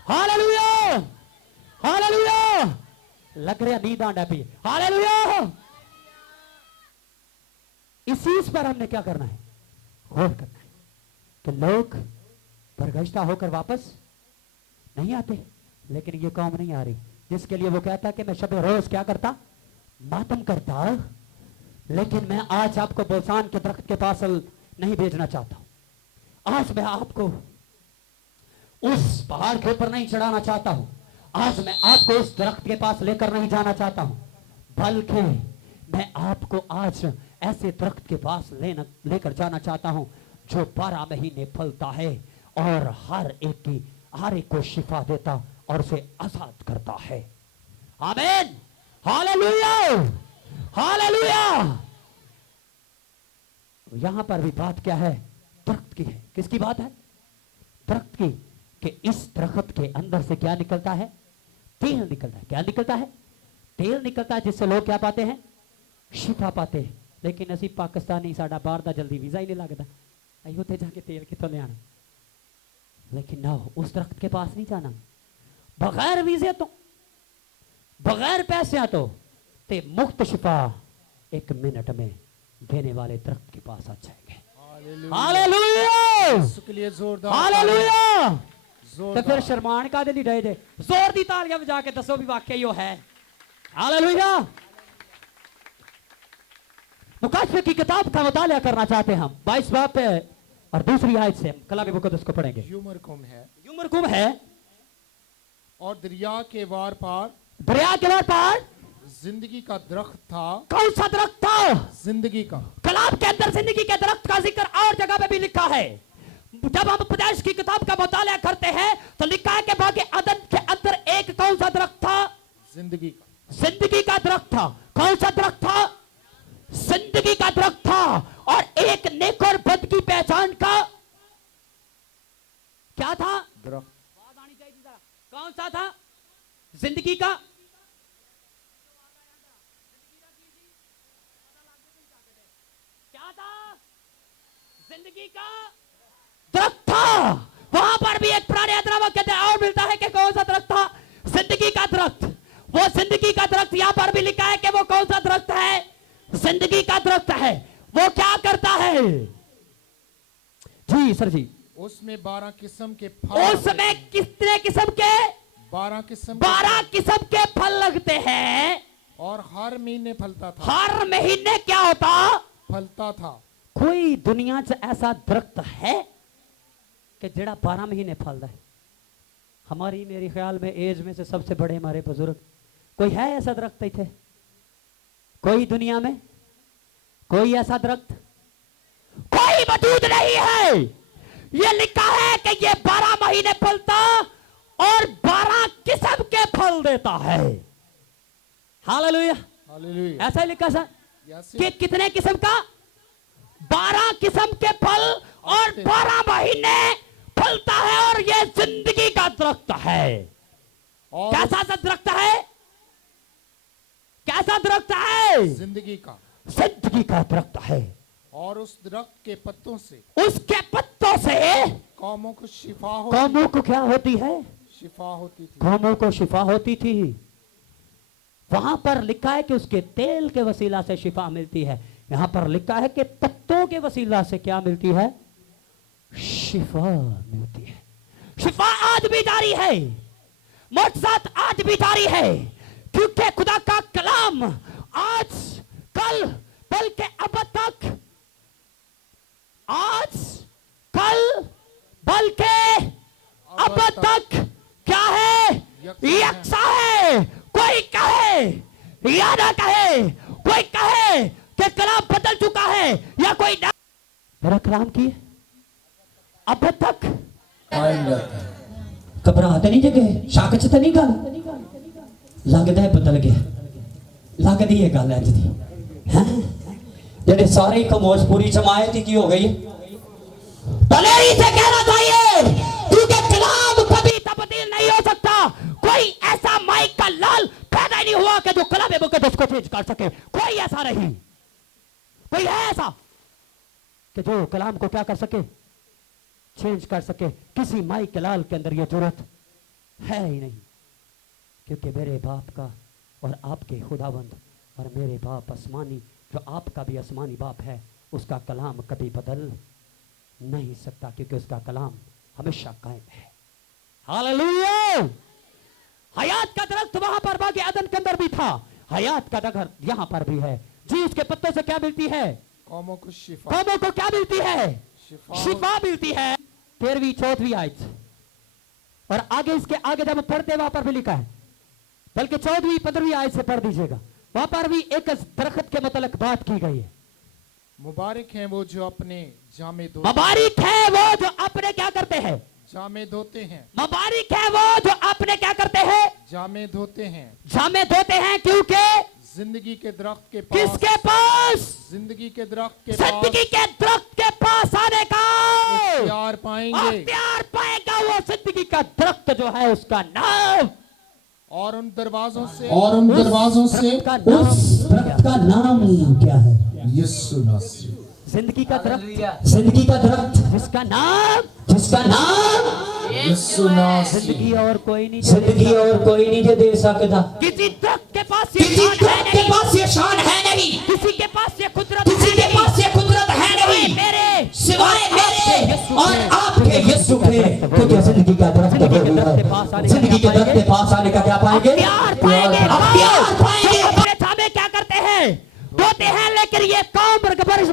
hallelujah, hallelujah. लग रहा नींद आंडा पी। हालेलुया। इस चीज पर हमने क्या करना है, गौर करना है कि लोग बरगश्ता होकर वापस नहीं आते, लेकिन ये कौम नहीं आ रही जिसके लिए वो कहता कि मैं शब रोज क्या करता, मातम करता। लेकिन मैं आज आपको बोसान के दरख्त के पास नहीं भेजना चाहता हूं। आज मैं आपको उस पहाड़ के ऊपर नहीं चढ़ाना चाहता हूं। आज मैं आपको उस दरख्त के पास लेकर नहीं जाना चाहता हूं, बल्कि मैं आपको आज ऐसे दरख्त के पास लेकर जाना चाहता हूं जो 12 महीने फलता है और हर एक को शिफा देता और उसे आजाद करता है। आमीन। हालेलुया। हालेलुया। यहां पर भी बात क्या है, दरख्त की है। किसकी बात है, दरख्त की, कि इस दरख्त के अंदर से क्या निकलता है, तेल निकलता है। क्या निकलता है, तेल निकलता है, जिससे लोग क्या पाते हैं, शिफा पाते हैं। लेकिन असी पाकिस्तानी साडा बाहर दा जल्दी वीजा ही नहीं लगता, अं उत्थे जाके तेल कितों ले आना। लेकिन ना, उस दरख्त के पास नहीं जाना, बगैर वीजे तो, बगैर पैसे तो ते मुफ्त शिफा 1 मिनट में देने वाले दरख्त के पास आ जाएंगे। हालेलुया। उसके लिए जोरदार हालेलुया। तो जोरदार। फिर शर्मान का दिल डे जे, जोर दी तालियां बजा के दसो भी वाकई यो है। हालेलुया। मुकाशफे की किताब का मुताला करना चाहते हैं हम, 22 बाब पे और दूसरी आयत से हम कलाम मुकद्दस को पढ़ेंगे। युमरकुम है, युमरकुम है, और दरिया के वार पार, दरिया के वार पार जिंदगी का दरख्त था। कौन सा दरख्त था, जिंदगी का। कलाम के अंदर जिंदगी के दरख्त का जिक्र और जगह पे भी लिखा है। जब हम उपदेश की किताब का मुताला करते हैं तो लिखा है कि बाकी अदन के अंदर एक कौन सा दरख्त था, जिंदगी का। जिंदगी का दरख्त था। कौन सा दरख्त था, जिंदगी का दरख्त था। और एक नेक और बद की पहचान का क्या था, दरख्त। आवाज आनी चाहिए जरा। कौन सा था, जिंदगी का, क्या था, जिंदगी का दरख्त था। वहां पर भी एक पुराने अदनामा कहते हैं और मिलता है कि कौन सा दरख्त था, जिंदगी का दरख्त। वो जिंदगी का दरख्त यहां पर भी लिखा है कि वो कौन सा दरख्त है, जिंदगी का दरख्त है। वो क्या करता है, जी सर जी, उसमें 12 किस्म के फल। उसमें कितने किस्म के, 12 किस्म, 12 किस्म के फल लगते हैं। और हर महीने फलता था। हर महीने क्या होता, फलता था। कोई दुनिया च ऐसा दरख्त है कि जेड़ा 12 महीने फलता है। हमारी मेरे ख्याल में एज में से सबसे बड़े हमारे बुजुर्ग, कोई है ऐसा दरख्त इथे, कोई दुनिया में कोई ऐसा दरख्त कोई मौजूद नहीं है। ये लिखा है कि ये 12 महीने फलता और 12 किस्म के फल देता है। हालेलुया। हालेलुया। ऐसा ही लिखा सर Yes, कि कितने किस्म का, 12 किस्म के फल और 12 महीने फलता है। और ये जिंदगी का दरख्त है। और कैसा सा दरख्त है, कैसा दरख्त है, जिंदगी का। जिंदगी का दरख्त है। और उस दरख्त के पत्तों से उसके पत्तों से कौमों को शिफा होती, कौमों को क्या होती है, शिफा होती थी। कौमों को शिफा होती थी। वहां पर लिखा है कि उसके तेल के वसीला से शिफा मिलती है। यहां पर लिखा है कि पत्तों के वसीला से क्या मिलती है, शिफा मिलती है। शिफा आज भी जारी है, मुअज्जज़ात आज भी जारी है, क्योंकि खुदा का कलाम आज कल बल्कि अब तक, आज कल बल्कि अब तक क्या है, यकसा है। कोई कहे या ना कहे, कोई कहे कि कलाम बदल चुका है या कोई ना, मेरा कलाम की अब तक कायम रहता है। घबराहट नहीं जगे, शक च तो नहीं गल, लगता है बदल गया, लगती है गल अज दी है। जेडे सारे खामोश पूरी जमायत की हो गई, भले ही से कहना चाहिए, क्योंकि कलाम कभी तब्दील नहीं हो सकता। कोई ऐसा माइक का लाल पैदा नहीं हुआ कि जो कलाम मुकद्दस को चेंज कर सके। कोई ऐसा नहीं, कोई है ऐसा कि जो कलाम को क्या कर सके, चेंज कर सके। किसी माइक के लाल के अंदर यह जरूरत है ही नहीं। क्योंकि मेरे बाप का और आपके खुदाबंद और मेरे बाप आसमानी, जो आपका भी आसमानी बाप है, उसका कलाम कभी बदल नहीं सकता, क्योंकि उसका कलाम हमेशा कायम है। हालेलुया। हयात का दरख्त वहां पर बागे अदन के अंदर भी था, हयात का दरख्त यहां पर भी है जी। उसके पत्तों से क्या मिलती है? कौमों को शिफा, कौमों को क्या मिलती है? शिफा मिलती है। 13वीं 14वीं आयत, और आगे इसके आगे जब पढ़ते वहां पर भी लिखा है, बल्कि 14वीं 15वीं आयत से पढ़ दीजिएगा, वहां पर भी एक दरख्त के मतलब बात की गई है। मुबारक हैं वो जो अपने जामे धोते, मुबारक है वो जो अपने क्या करते हैं? जामे धोते हैं, मुबारक है वो जो अपने क्या करते हैं? जामे धोते हैं, जामे धोते हैं, क्योंकि जिंदगी के दरख्त के पास, किसके पास? जिंदगी के दरख्त के जिंदगी पास के दरख्त के पास आने का प्यार पाएंगे, प्यार पाएगा। वो जिंदगी का दरख्त जो है उसका नाम, और उन दरवाजों से, और उन दरवाजों से उस दरख्त का नाम क्या है? यीशु मसीह। जिंदगी का दरख्त, जिंदगी का दरख्त जिसका नाम यीशु मसीह। जिंदगी और कोई नहीं, जिंदगी और कोई नहीं दे सकता। किसी दरख्त के पास किसी ये शान है दरख्त के नहीं, पास ये शान है नहीं, किसी के पास ये कुदरत किसी है के नहीं, पास ये कुदरत है नहीं, मेरे सिवाय मेरे और आपके यीशु के। क्योंकि जिंदगी का दरख्त वो है। जिंदगी के दरख्त के पास आने का क्या पाएंगे? प्यार पाएंगे। अब प्यार पाएंगे। हम अपने सामने क्या करते हैं? धोते हैं, लेकिन ये कौम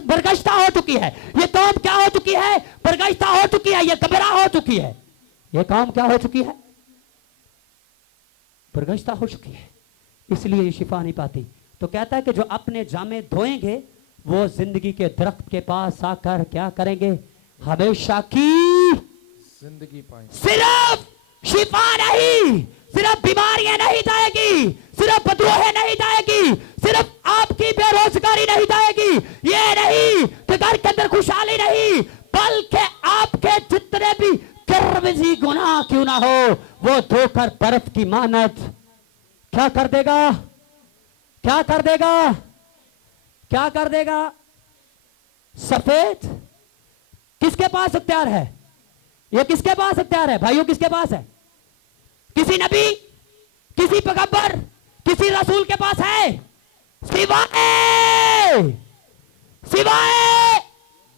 बरगश्ता हो चुकी है। ये कौम क्या हो चुकी है? बरगश्ता हो चुकी है, ये गबरा हो चुकी है। ये कौम क्या हो चुकी है? बरगश्ता हो चुकी है, इसलिए ये शिफा नहीं पाती। तो कहता है कि जो अपने जामे धोएंगे वो जिंदगी के दरख्त के पास आकर क्या करेंगे? हमेशा की जिंदगी पाएंगे। सिर्फ शिफा नहीं, सिर्फ बीमारियां नहीं जाएगी, सिर्फ बदरूहें नहीं जाएगी, सिर्फ आपकी बेरोजगारी नहीं जाएगी, ये नहीं कि घर के अंदर खुशहाली नहीं, बल्कि आपके जितने भी कर्मजी गुनाह क्यों ना हो, वो धोकर बर्फ की मानत क्या कर देगा? क्या कर देगा? क्या कर देगा? सफेद। किसके पास इख्तियार है? ये किसके पास इख्तियार है भाइयों? किसके पास है? किसी नबी, किसी पैगंबर, किसी रसूल के पास है? सिवाय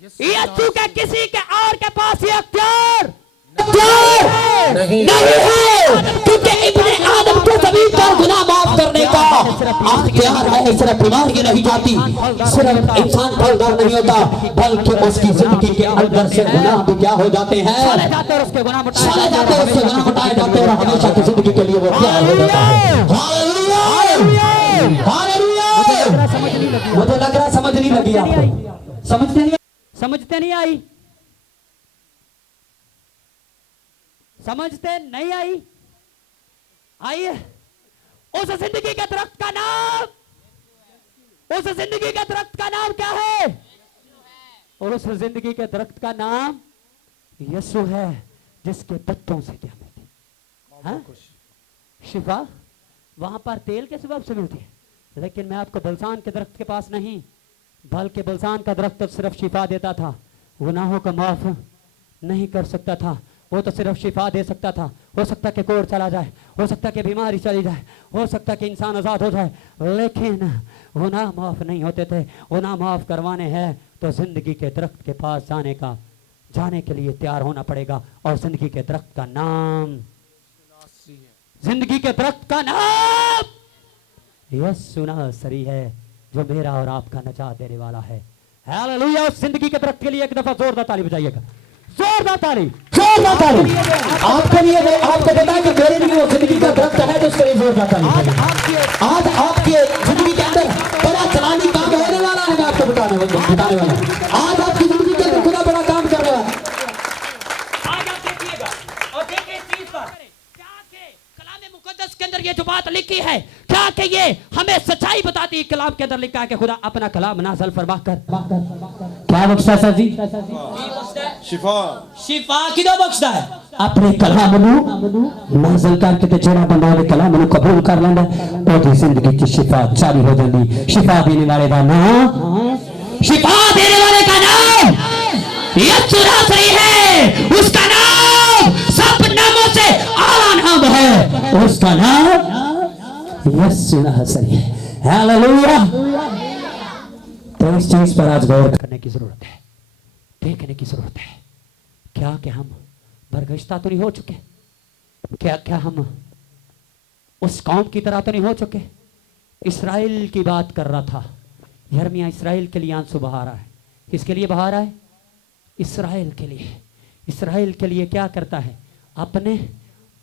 यीशु के किसी के और के पास ये अख्तियार नहीं है, क्योंकि इब्ने आदम को जमीन पर गुनाह माफ करने का अख्तियार है। सिर्फ बीमारी नहीं जाती, सिर्फ इंसान फलदार नहीं होता, बल्कि उसकी जिंदगी के अंदर से गुनाह भी क्या हो जाते हैं? चले जाते और उसके गुनाह चले जाते हैं, उसके गुनाह हटाए जाते हैं, और हमेशा की जिंदगी के लिए वो क्या हो जाता है? Hallelujah, hallelujah. समझ नहीं लगी, मुझे लग रहा समझ नहीं लगी आपको, समझते नहीं आई, समझते नहीं आई। आइए, उस जिंदगी के दरख्त का नाम, उस जिंदगी के दरख्त का नाम क्या है? और उस जिंदगी के दरख्त का नाम यीशु है, जिसके पत्तों से क्या मिलती? हाँ? शिफा वहां पर तेल के सबब से मिलती है, लेकिन मैं आपको बलसान के दरख्त के पास नहीं, बल्कि बलसान का दरख्त तो सिर्फ शिफा देता था, गुनाहों का माफ नहीं कर सकता था, वो तो सिर्फ शिफा दे सकता था। हो सकता कि कोड़ चला जाए, हो सकता कि बीमारी चली जाए, हो सकता कि इंसान आजाद हो जाए, लेकिन गुनाह माफ नहीं होते थे। गुनाह माफ करवाने हैं तो जिंदगी के दरख्त के पास जाने के लिए तैयार होना पड़ेगा। और जिंदगी के दरख्त का नाम, जिंदगी के दरख्त का नाम यीशु नासरी है, जो मेरा और आपका नजात देने वाला है। हालेलुया। उस जिंदगी के दरख्त के लिए एक दफा जोरदार ताली बजाइएगा, जोरदार ताली, जोरदार ताली। आपके लिए आपको पता है कि मेरे लिए वो जिंदगी का दरख्त है, तो उसके लिए जोरदार ताली। आज आपके जिंदगी के अंदर बड़ा चलानी काम होने वाला है, मैं आपको बताने वाला। आज आपकी जिंदगी के अंदर खुदा बड़ा काम कर रहा है। आज आप देखिएगा और देखिए इस चीज पर क्या के कलाम मुकद्दस के अंदर ये जो बात लिखी है, क्या कि ये हमें सच्चाई बताती है। कलाम के अंदर लिखा है कि खुदा अपना कलाम नाज़िल फरमा कर क्या बख्शता है जी? शिफा शिफा किदों बख्शदा है? अपने कलाम नू नाज़िल करके ते जेड़ा बंदा ओदे कलाम नू कबूल कर लैंदा ओदी जिंदगी च शिफा जारी हो जाती। शिफा देने वाले का नाम, शिफा देने वाले का नाम यीशु नासरी है। उसका नाम सब नामों से आला नाम है, उसका नाम यीशु नासरी है। हालेलुया। तो इस चीज पर आज गौर करने की जरूरत है, देखने की जरूरत है। क्या हम बरगश्ता तो नहीं हो चुके? क्या हम उस कौम की तरह तो नहीं हो चुके? इस्राएल की बात कर रहा था यिर्मयाह, इस्राएल के लिए आंसू बहा रहा है। किसके लिए बहा रहा है? इस्राएल के लिए। इस्राएल के लिए क्या करता है? अपने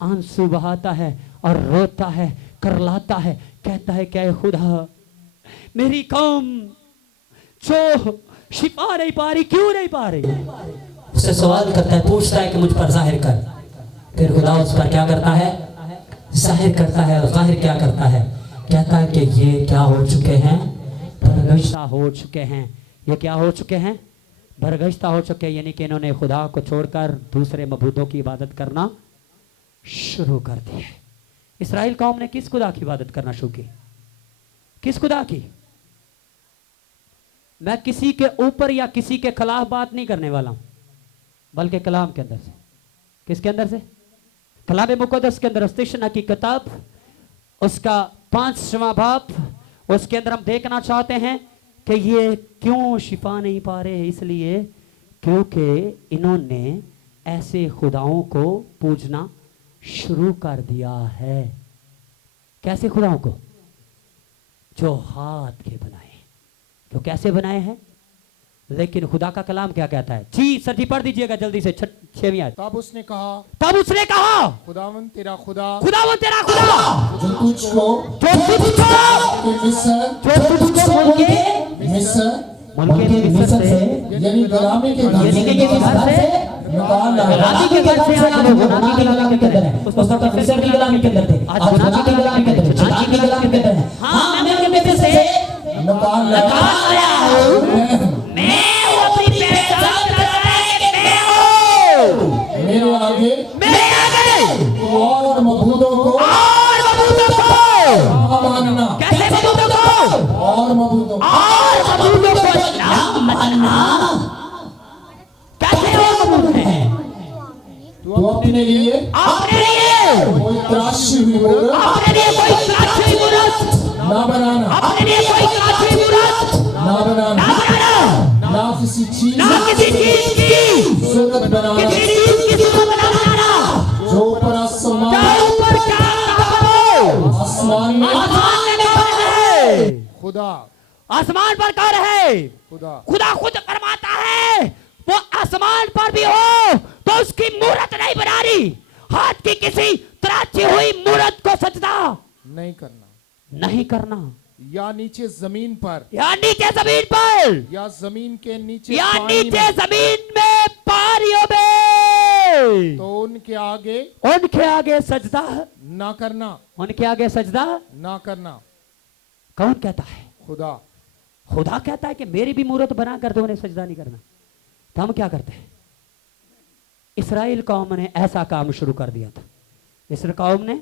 आंसू बहाता है और रोता है, करलाता है, कहता है क्या खुदा, मेरी कौम जो शिफा नहीं पा रही, क्यों नहीं पा रही? उससे सवाल करता है, पूछता है कि मुझ पर जाहिर कर। फिर खुदा उस पर क्या करता है? जाहिर करता है। और जाहिर क्या करता है? कहता है कि ये क्या हो चुके हैं? बरगश्ता हो चुके हैं। ये क्या हो चुके हैं? बरगश्ता हो चुके हैं, यानी कि इन्होंने खुदा को छोड़कर दूसरे मबूदों की इबादत करना शुरू कर दी है। इस्राएल कौम ने किस खुदा की इबादत करना शुरू की? किस खुदा की? मैं किसी के ऊपर या किसी के खिलाफ बात नहीं करने वाला हूं, बल्कि कलाम के अंदर से। किसके अंदर से? कलाम मुकद्दस के अंदर, स्टेशन की किताब, उसका 5वां बाब, उसके अंदर हम देखना चाहते हैं कि ये क्यों शिफा नहीं पा रहे। इसलिए क्योंकि इन्होंने ऐसे खुदाओं को पूजना शुरू कर दिया है। कैसे खुदाओं को? जो हाथ के बनाए। जो कैसे बनाए हैं? लेकिन खुदा का कलाम क्या कहता है? जी सर जी, पढ़ दीजिएगा जल्दी से 6वीं आयत। तब उसने कहा, खुदावन तेरा खुदा जो तुझको मुल्के मिस्र से, यानी गुलामी के घर यानी कि ये घर से निकाल लाया। गुलामी के घर से आना, वो गुलामी की गुलामी के अंदर है। उस वक्त मिस्र की गुलामी के अंदर थे, आज गुलामी की गुलामी के अंदर, शैतान की गुलामी के अंदर है। हाँ, मैं मिस्र से निकाल लाया हूं। मैं वो अपनी पहचान करता है कि मैं हूं। मेरे आगे और मबूदों को ना मानना। कैसे मबूदों को? और मबूदों को ना मानना। कैसे और मबूद हैं? तो अपने लिए कोई तराशी हुई मूरत अपने लिए कोई तराशी मूरत ना बनाना। अपने लिए कोई तराशी मूरत ना बनाना। ना किसी चीज की सूरत बनाना जो ऊपर आसमान में खुदा आसमान पर कर है। खुदा खुदा खुद फरमाता है वो आसमान पर भी हो तो उसकी मूरत नहीं बना रही। हाथ की किसी तराशी हुई मूरत को सजदा नहीं करना, या नीचे जमीन पर, या नीचे जमीन पर, या जमीन के नीचे या पानी नीचे में, जमीन में पारियों में, तो उनके आगे सजदा ना करना। उनके आगे सजदा ना करना। कौन कहता है? खुदा खुदा कहता है कि मेरी भी मूरत बना कर दो, उन्हें सजदा नहीं करना। तो हम क्या करते हैं? इस्राएल कौम ने ऐसा काम शुरू कर दिया था। इस्राएल कौम ने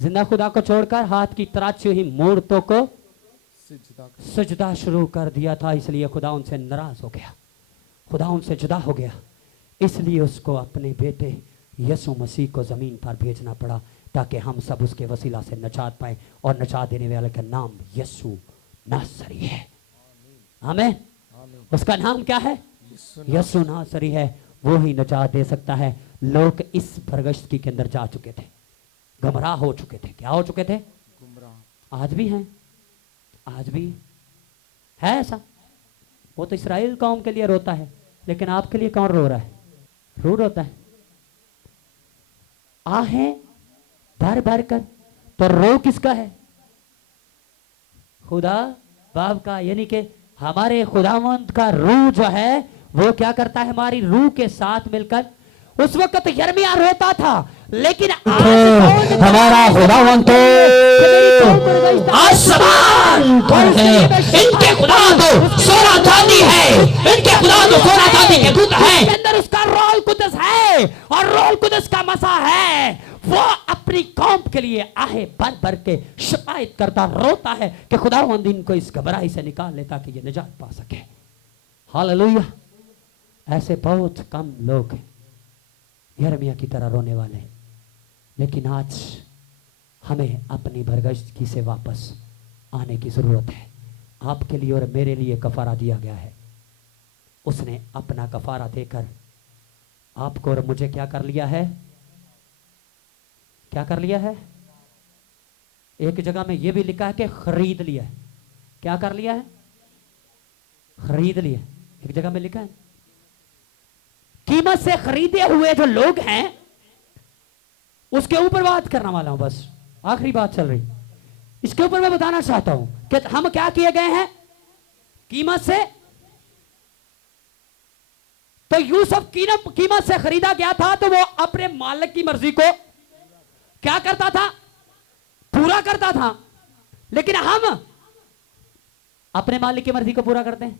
जिंदा खुदा को छोड़कर हाथ की तराशी हुई मूर्तों को सजदा शुरू कर दिया था। इसलिए खुदा उनसे नाराज हो गया, खुदा उनसे जुदा हो गया। इसलिए उसको अपने बेटे यीशु मसीह को जमीन पर भेजना पड़ा ताकि हम सब उसके वसीला से नजात पाए। और नजात देने वाले का नाम यीशु नासरी है। आमीन। उसका नाम क्या है? यीशु नासरी है। वो ही नजात दे सकता है। लोग इस बरगश्त के अंदर जा चुके थे, गुमराह हो चुके थे। क्या हो चुके थे? गुमराह। आज भी हैं, आज भी है ऐसा। वो तो इस्राएल कौम के लिए रोता है, लेकिन आपके लिए कौन रो रहा है? रो रोता है। आहें भर भर कर, तो रो किसका है? खुदा बाप का। यानी कि हमारे खुदावंत का रूह जो है वो क्या करता है? हमारी रूह के साथ मिलकर। उस वक्त तो यिर्मयाह रोता था, लेकिन आज हमारा खुदावंत आसमान पर है। इनके खुदा तो सोना चांदी है, इनके खुदा तो सोना चांदी के दूत है। अंदर उसका रोल कुदस है और रोल कुदस का मसा है। वो अपनी कौम के लिए आहे भर भर के शिकायत करता रोता है कि खुदावंद इनको इस घबराई से निकाल ले ताकि ये निजात पा सके। हालेलुया। ऐसे बहुत कम लोग यिर्मयाह की तरह रोने वाले। लेकिन आज हमें अपनी भरगश्ती से वापस आने की जरूरत है। आपके लिए और मेरे लिए कफारा दिया गया है। उसने अपना कफारा देकर आपको और मुझे क्या कर लिया है? क्या कर लिया है? एक जगह में यह भी लिखा है कि खरीद लिया है। क्या कर लिया है? खरीद लिया। एक जगह में लिखा है कीमत से खरीदे हुए जो लोग हैं उसके ऊपर बात करने वाला हूं। बस आखिरी बात चल रही, इसके ऊपर मैं बताना चाहता हूं कि हम क्या किए गए हैं कीमत से। तो यूसुफ कीमत से खरीदा गया था, तो वो अपने मालिक की मर्जी को क्या करता था? पूरा करता था। लेकिन हम अपने मालिक की मर्जी को पूरा करते हैं।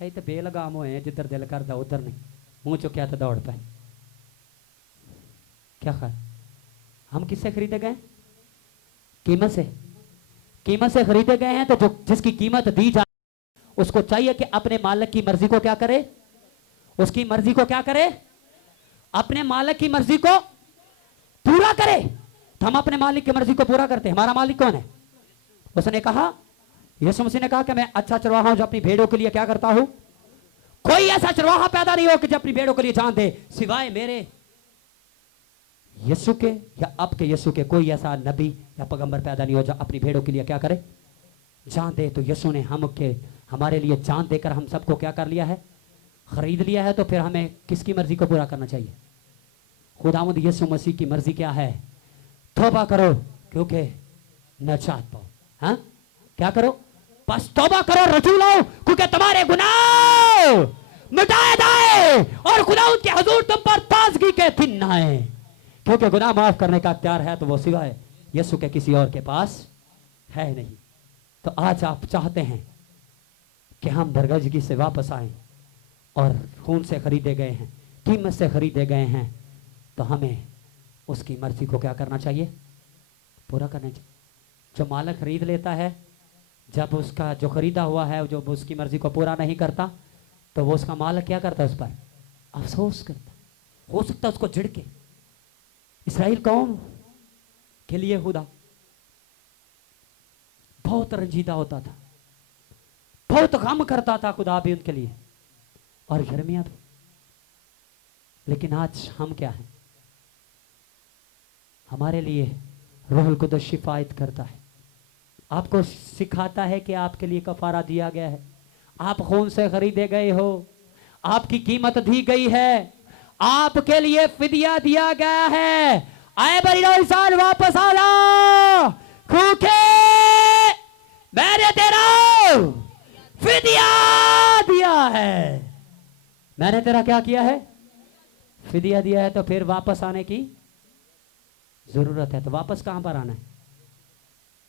तो बेलगाम हुए जिधर दिल करता उधर नहीं, मुंह चुक्या तो दौड़ पाए। क्या ख्याल? हम किससे खरीदे गए? कीमत से। कीमत से खरीदे गए हैं, तो जो जिसकी कीमत दी जाए उसको चाहिए कि अपने मालिक की मर्जी को क्या करे? उसकी मर्जी को क्या करे? अपने मालिक की मर्जी को पूरा करे। तो हम अपने मालिक की मर्जी को पूरा करते हैं। हमारा मालिक कौन है? उसने कहा, यीशु मसीह ने कहा कि मैं अच्छा चरवाहा हूं जो अपनी भेड़ों के लिए क्या करता हूं। कोई ऐसा चरवाहा पैदा नहीं हो कि जो अपनी भेड़ों के लिए जान दे सिवाय मेरे यीशु के या आपके यीशु के। कोई ऐसा नबी या पैगंबर पैदा नहीं हो जो अपनी भेड़ों के लिए क्या करे? जान दे। तो यीशु ने हमारे लिए जान देकर हम सबको क्या कर लिया है? खरीद लिया है। तो फिर हमें किसकी मर्जी को पूरा करना चाहिए? खुदावंद यीशु मसीह की मर्जी क्या है? तौबा करो क्योंकि नजात पाओ। हाँ, क्या करो? बस तौबा करो, रजू लाओ क्योंकि तुम्हारे गुनाह मिटाए जाए और खुदावंद के हुजूर तुम पर ताजगी के दिन आए। क्योंकि गुनाह माफ करने का अख्तियार है तो वो सिवाय यीशु के किसी और के पास है नहीं। तो आज आप चाहते हैं कि हम बरगजगी से वापस आए और खून से खरीदे गए हैं, कीमत से खरीदे गए हैं, तो हमें उसकी मर्जी को क्या करना चाहिए? पूरा करना चाहिए। जो मालिक खरीद लेता है, जब उसका जो खरीदा हुआ है जो उसकी मर्जी को पूरा नहीं करता, तो वो उसका मालिक क्या करता है? उस पर अफसोस करता। हो सकता है उसको झिड़के। इस्राएल कौम के लिए खुदा बहुत रंजीदा होता था, बहुत गम करता था खुदा भी उनके लिए, और यिर्मयाह भी। लेकिन आज हम क्या हैं? हमारे लिए रूहुल कुद्दूस शिफायत करता है, आपको सिखाता है कि आपके लिए कफारा दिया गया है, आप खून से खरीदे गए हो, आपकी कीमत दी गई है, आपके लिए फिदिया दिया गया है। आए बड़ी इंसान वापस आ जाओ क्योंकि मैंने तेरा फिदिया दिया है। मैंने तेरा क्या किया है? फिदिया दिया है। तो फिर वापस आने की जरूरत है। तो वापस कहां पर आना है?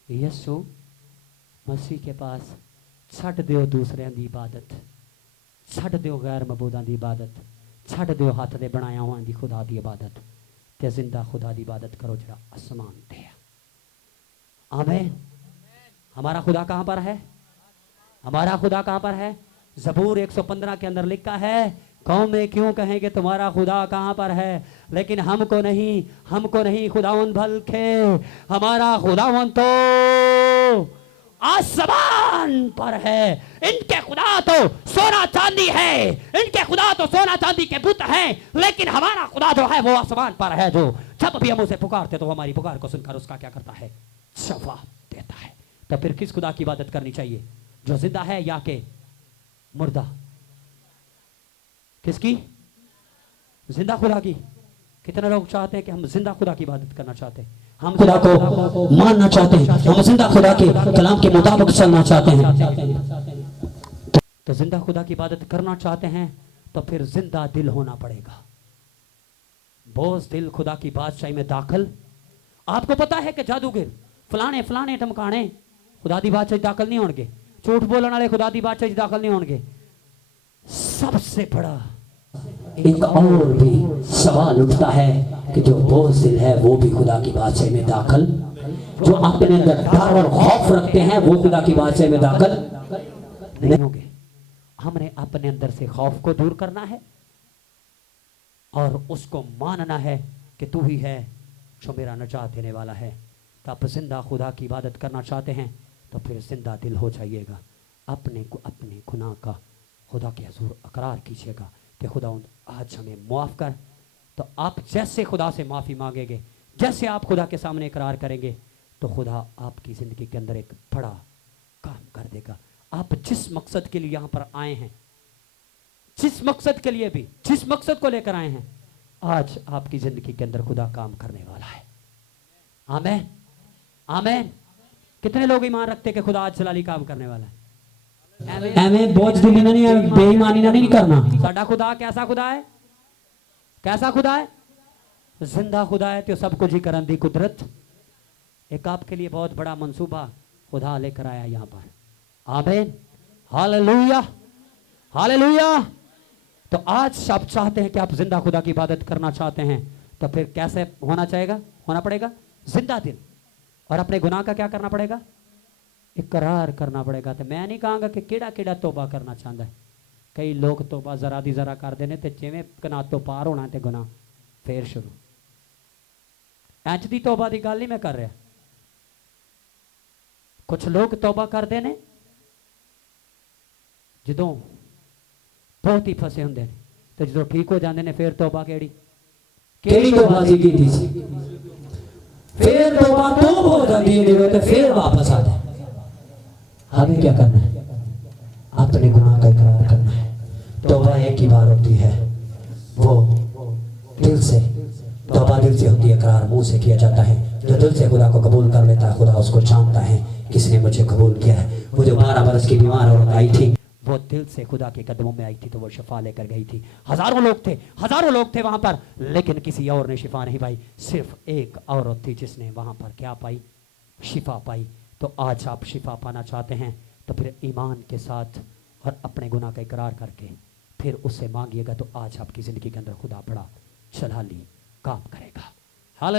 यीशु मसीह के पास। छड़ दियो दूसरिਆਂ ਦੀ इबादत, छड़ दियो गैर मबूदां ਦੀ इबादत, छड़ दियो हथ दे बनाया हुआ दी खुदा दी इबादत, ते जिंदा खुदा दी इबादत करो जरा आसमान ते। आमीन। हमारा खुदा कहां पर है? हमारा खुदा कहां पर है? ज़बूर 115 के अंदर लिखा है, कौमें क्यों कहेंगे तुम्हारा खुदा कहां पर है, लेकिन हमको नहीं खुदावंद बल्कि हमारा खुदावंद तो आसमान पर है। इनके खुदा तो सोना चांदी है, इनके खुदा तो सोना चांदी के बुत हैं, लेकिन हमारा खुदा जो है वो आसमान पर है, जो जब भी हम उसे पुकारते तो हमारी पुकार को सुनकर उसका क्या करता है? जवाब देता है। तो फिर किस खुदा की इबादत करनी चाहिए? जो जिंदा है या के मुर्दा? किसकी? जिंदा खुदा की। कितने लोग चाहते हैं कि हम जिंदा खुदा की इबादत करना चाहते हैं, हम खुदा को मानना चाहते हैं, हम जिंदा खुदा के कलाम के मुताबिक चलना चाहते हैं। तो जिंदा खुदा की इबादत करना चाहते हैं तो फिर जिंदा दिल होना पड़ेगा। बोझ दिल खुदा की बादशाही में दाखिल। आपको पता है कि जादूगर फलाने फलाने धमकाने खुदा दी बादशाही दाखिल नहीं होंगे, झूठ बोलने वाले खुदा दी बादशाही दाखिल नहीं होंगे। सबसे बड़ा एक और भी सवाल उठता है कि जो बोझ दिल है वो भी खुदा की बादशाही में दाखिल, जो अपने अंदर डर और खौफ रखते हैं वो खुदा की बादशाही में दाखिल नहीं होंगे। हमने अपने अंदर से खौफ को दूर करना है और उसको मानना है कि तू ही है जो मेरा नजात देने वाला है। तो आप जिंदा खुदा की इबादत करना चाहते हैं तो फिर जिंदा दिल हो जाइएगा, अपने गुनाह का खुदा के हजूर अकरार कीजिएगा कि खुदा आज हमें मुआफ़ कर। तो आप जैसे खुदा से माफ़ी मांगेंगे, जैसे आप खुदा के सामने इकरार करेंगे, तो खुदा आपकी ज़िंदगी के अंदर एक बड़ा काम कर देगा। आप जिस मकसद के लिए यहाँ पर आए हैं, जिस मकसद के लिए भी, जिस मकसद को लेकर आए हैं, आज आपकी ज़िंदगी के अंदर खुदा काम करने वाला है। आमीन, आमीन। कितने लोग ईमान रखते कि खुदा आज जलाली काम करने वाला है? ਐਵੇਂ ਬੋਝਦਿਲੀ ਨਾਲ ਨਹੀਂ, ਬੇਈਮਾਨੀ ਨਾਲ नहीं करना। साडा खुदा कैसा खुदा है? कैसा खुदा है? जिंदा खुदा है। तो सब कुछ ही करन दी कुदरत। एक आपके लिए बहुत बड़ा मंसूबा खुदा लेकर आया यहाँ पर। आमीन, हालेलुया, हालेलुया। तो आज आप चाहते हैं कि आप जिंदा खुदा की इबादत करना चाहते हैं, तो फिर कैसे होना पड़ेगा? जिंदा दिल। और अपने गुनाह का क्या करना पड़ेगा? इकरार करना पड़ेगा। तो मैं नहीं कहूँगा कि केड़ा केड़ा तोबा करना चाहता है। कई लोग तोबा जरा दी जरा करते हैं, तो जिमें कनात तो पार होना तो गुनाह फिर शुरू। इंज दी तोबा की गल नहीं मैं कर रहा। कुछ लोग तोबा करते हैं जदों बहुत ही फसे होंगे, तो जो ठीक हो जाते हैं फिर तोबा केड़ी तौबा सी कीती सी, फिर तौबा तौब हो जाती है तो फिर वापस आ जाए। आगे क्या करना है? अपने गुनाह का इकरार करना है। तौबा एक ही बार होती है, वो दिल से, तौबा दिल से होती है, इकरार मुंह से किया जाता है। जो दिल से खुदा को कबूल कर लेता है, खुदा उसको जानता है किसने मुझे कबूल किया है। वो जो 12 बरस की बीमार औरत आई थी, वो दिल से खुदा के कदमों में आई थी, तो वो शिफा लेकर गई थी। हजारों लोग थे वहां पर, लेकिन किसी और ने शिफा नहीं पाई। सिर्फ एक औरत थी जिसने वहां पर क्या पाई? शिफा पाई। तो आज आप शिफा पाना चाहते हैं तो फिर ईमान के साथ और अपने गुनाह का इकरार करके फिर उससे मांगिएगा, तो आज आपकी जिंदगी के अंदर खुदा बड़ा जलाली काम करेगा। हालेलुया।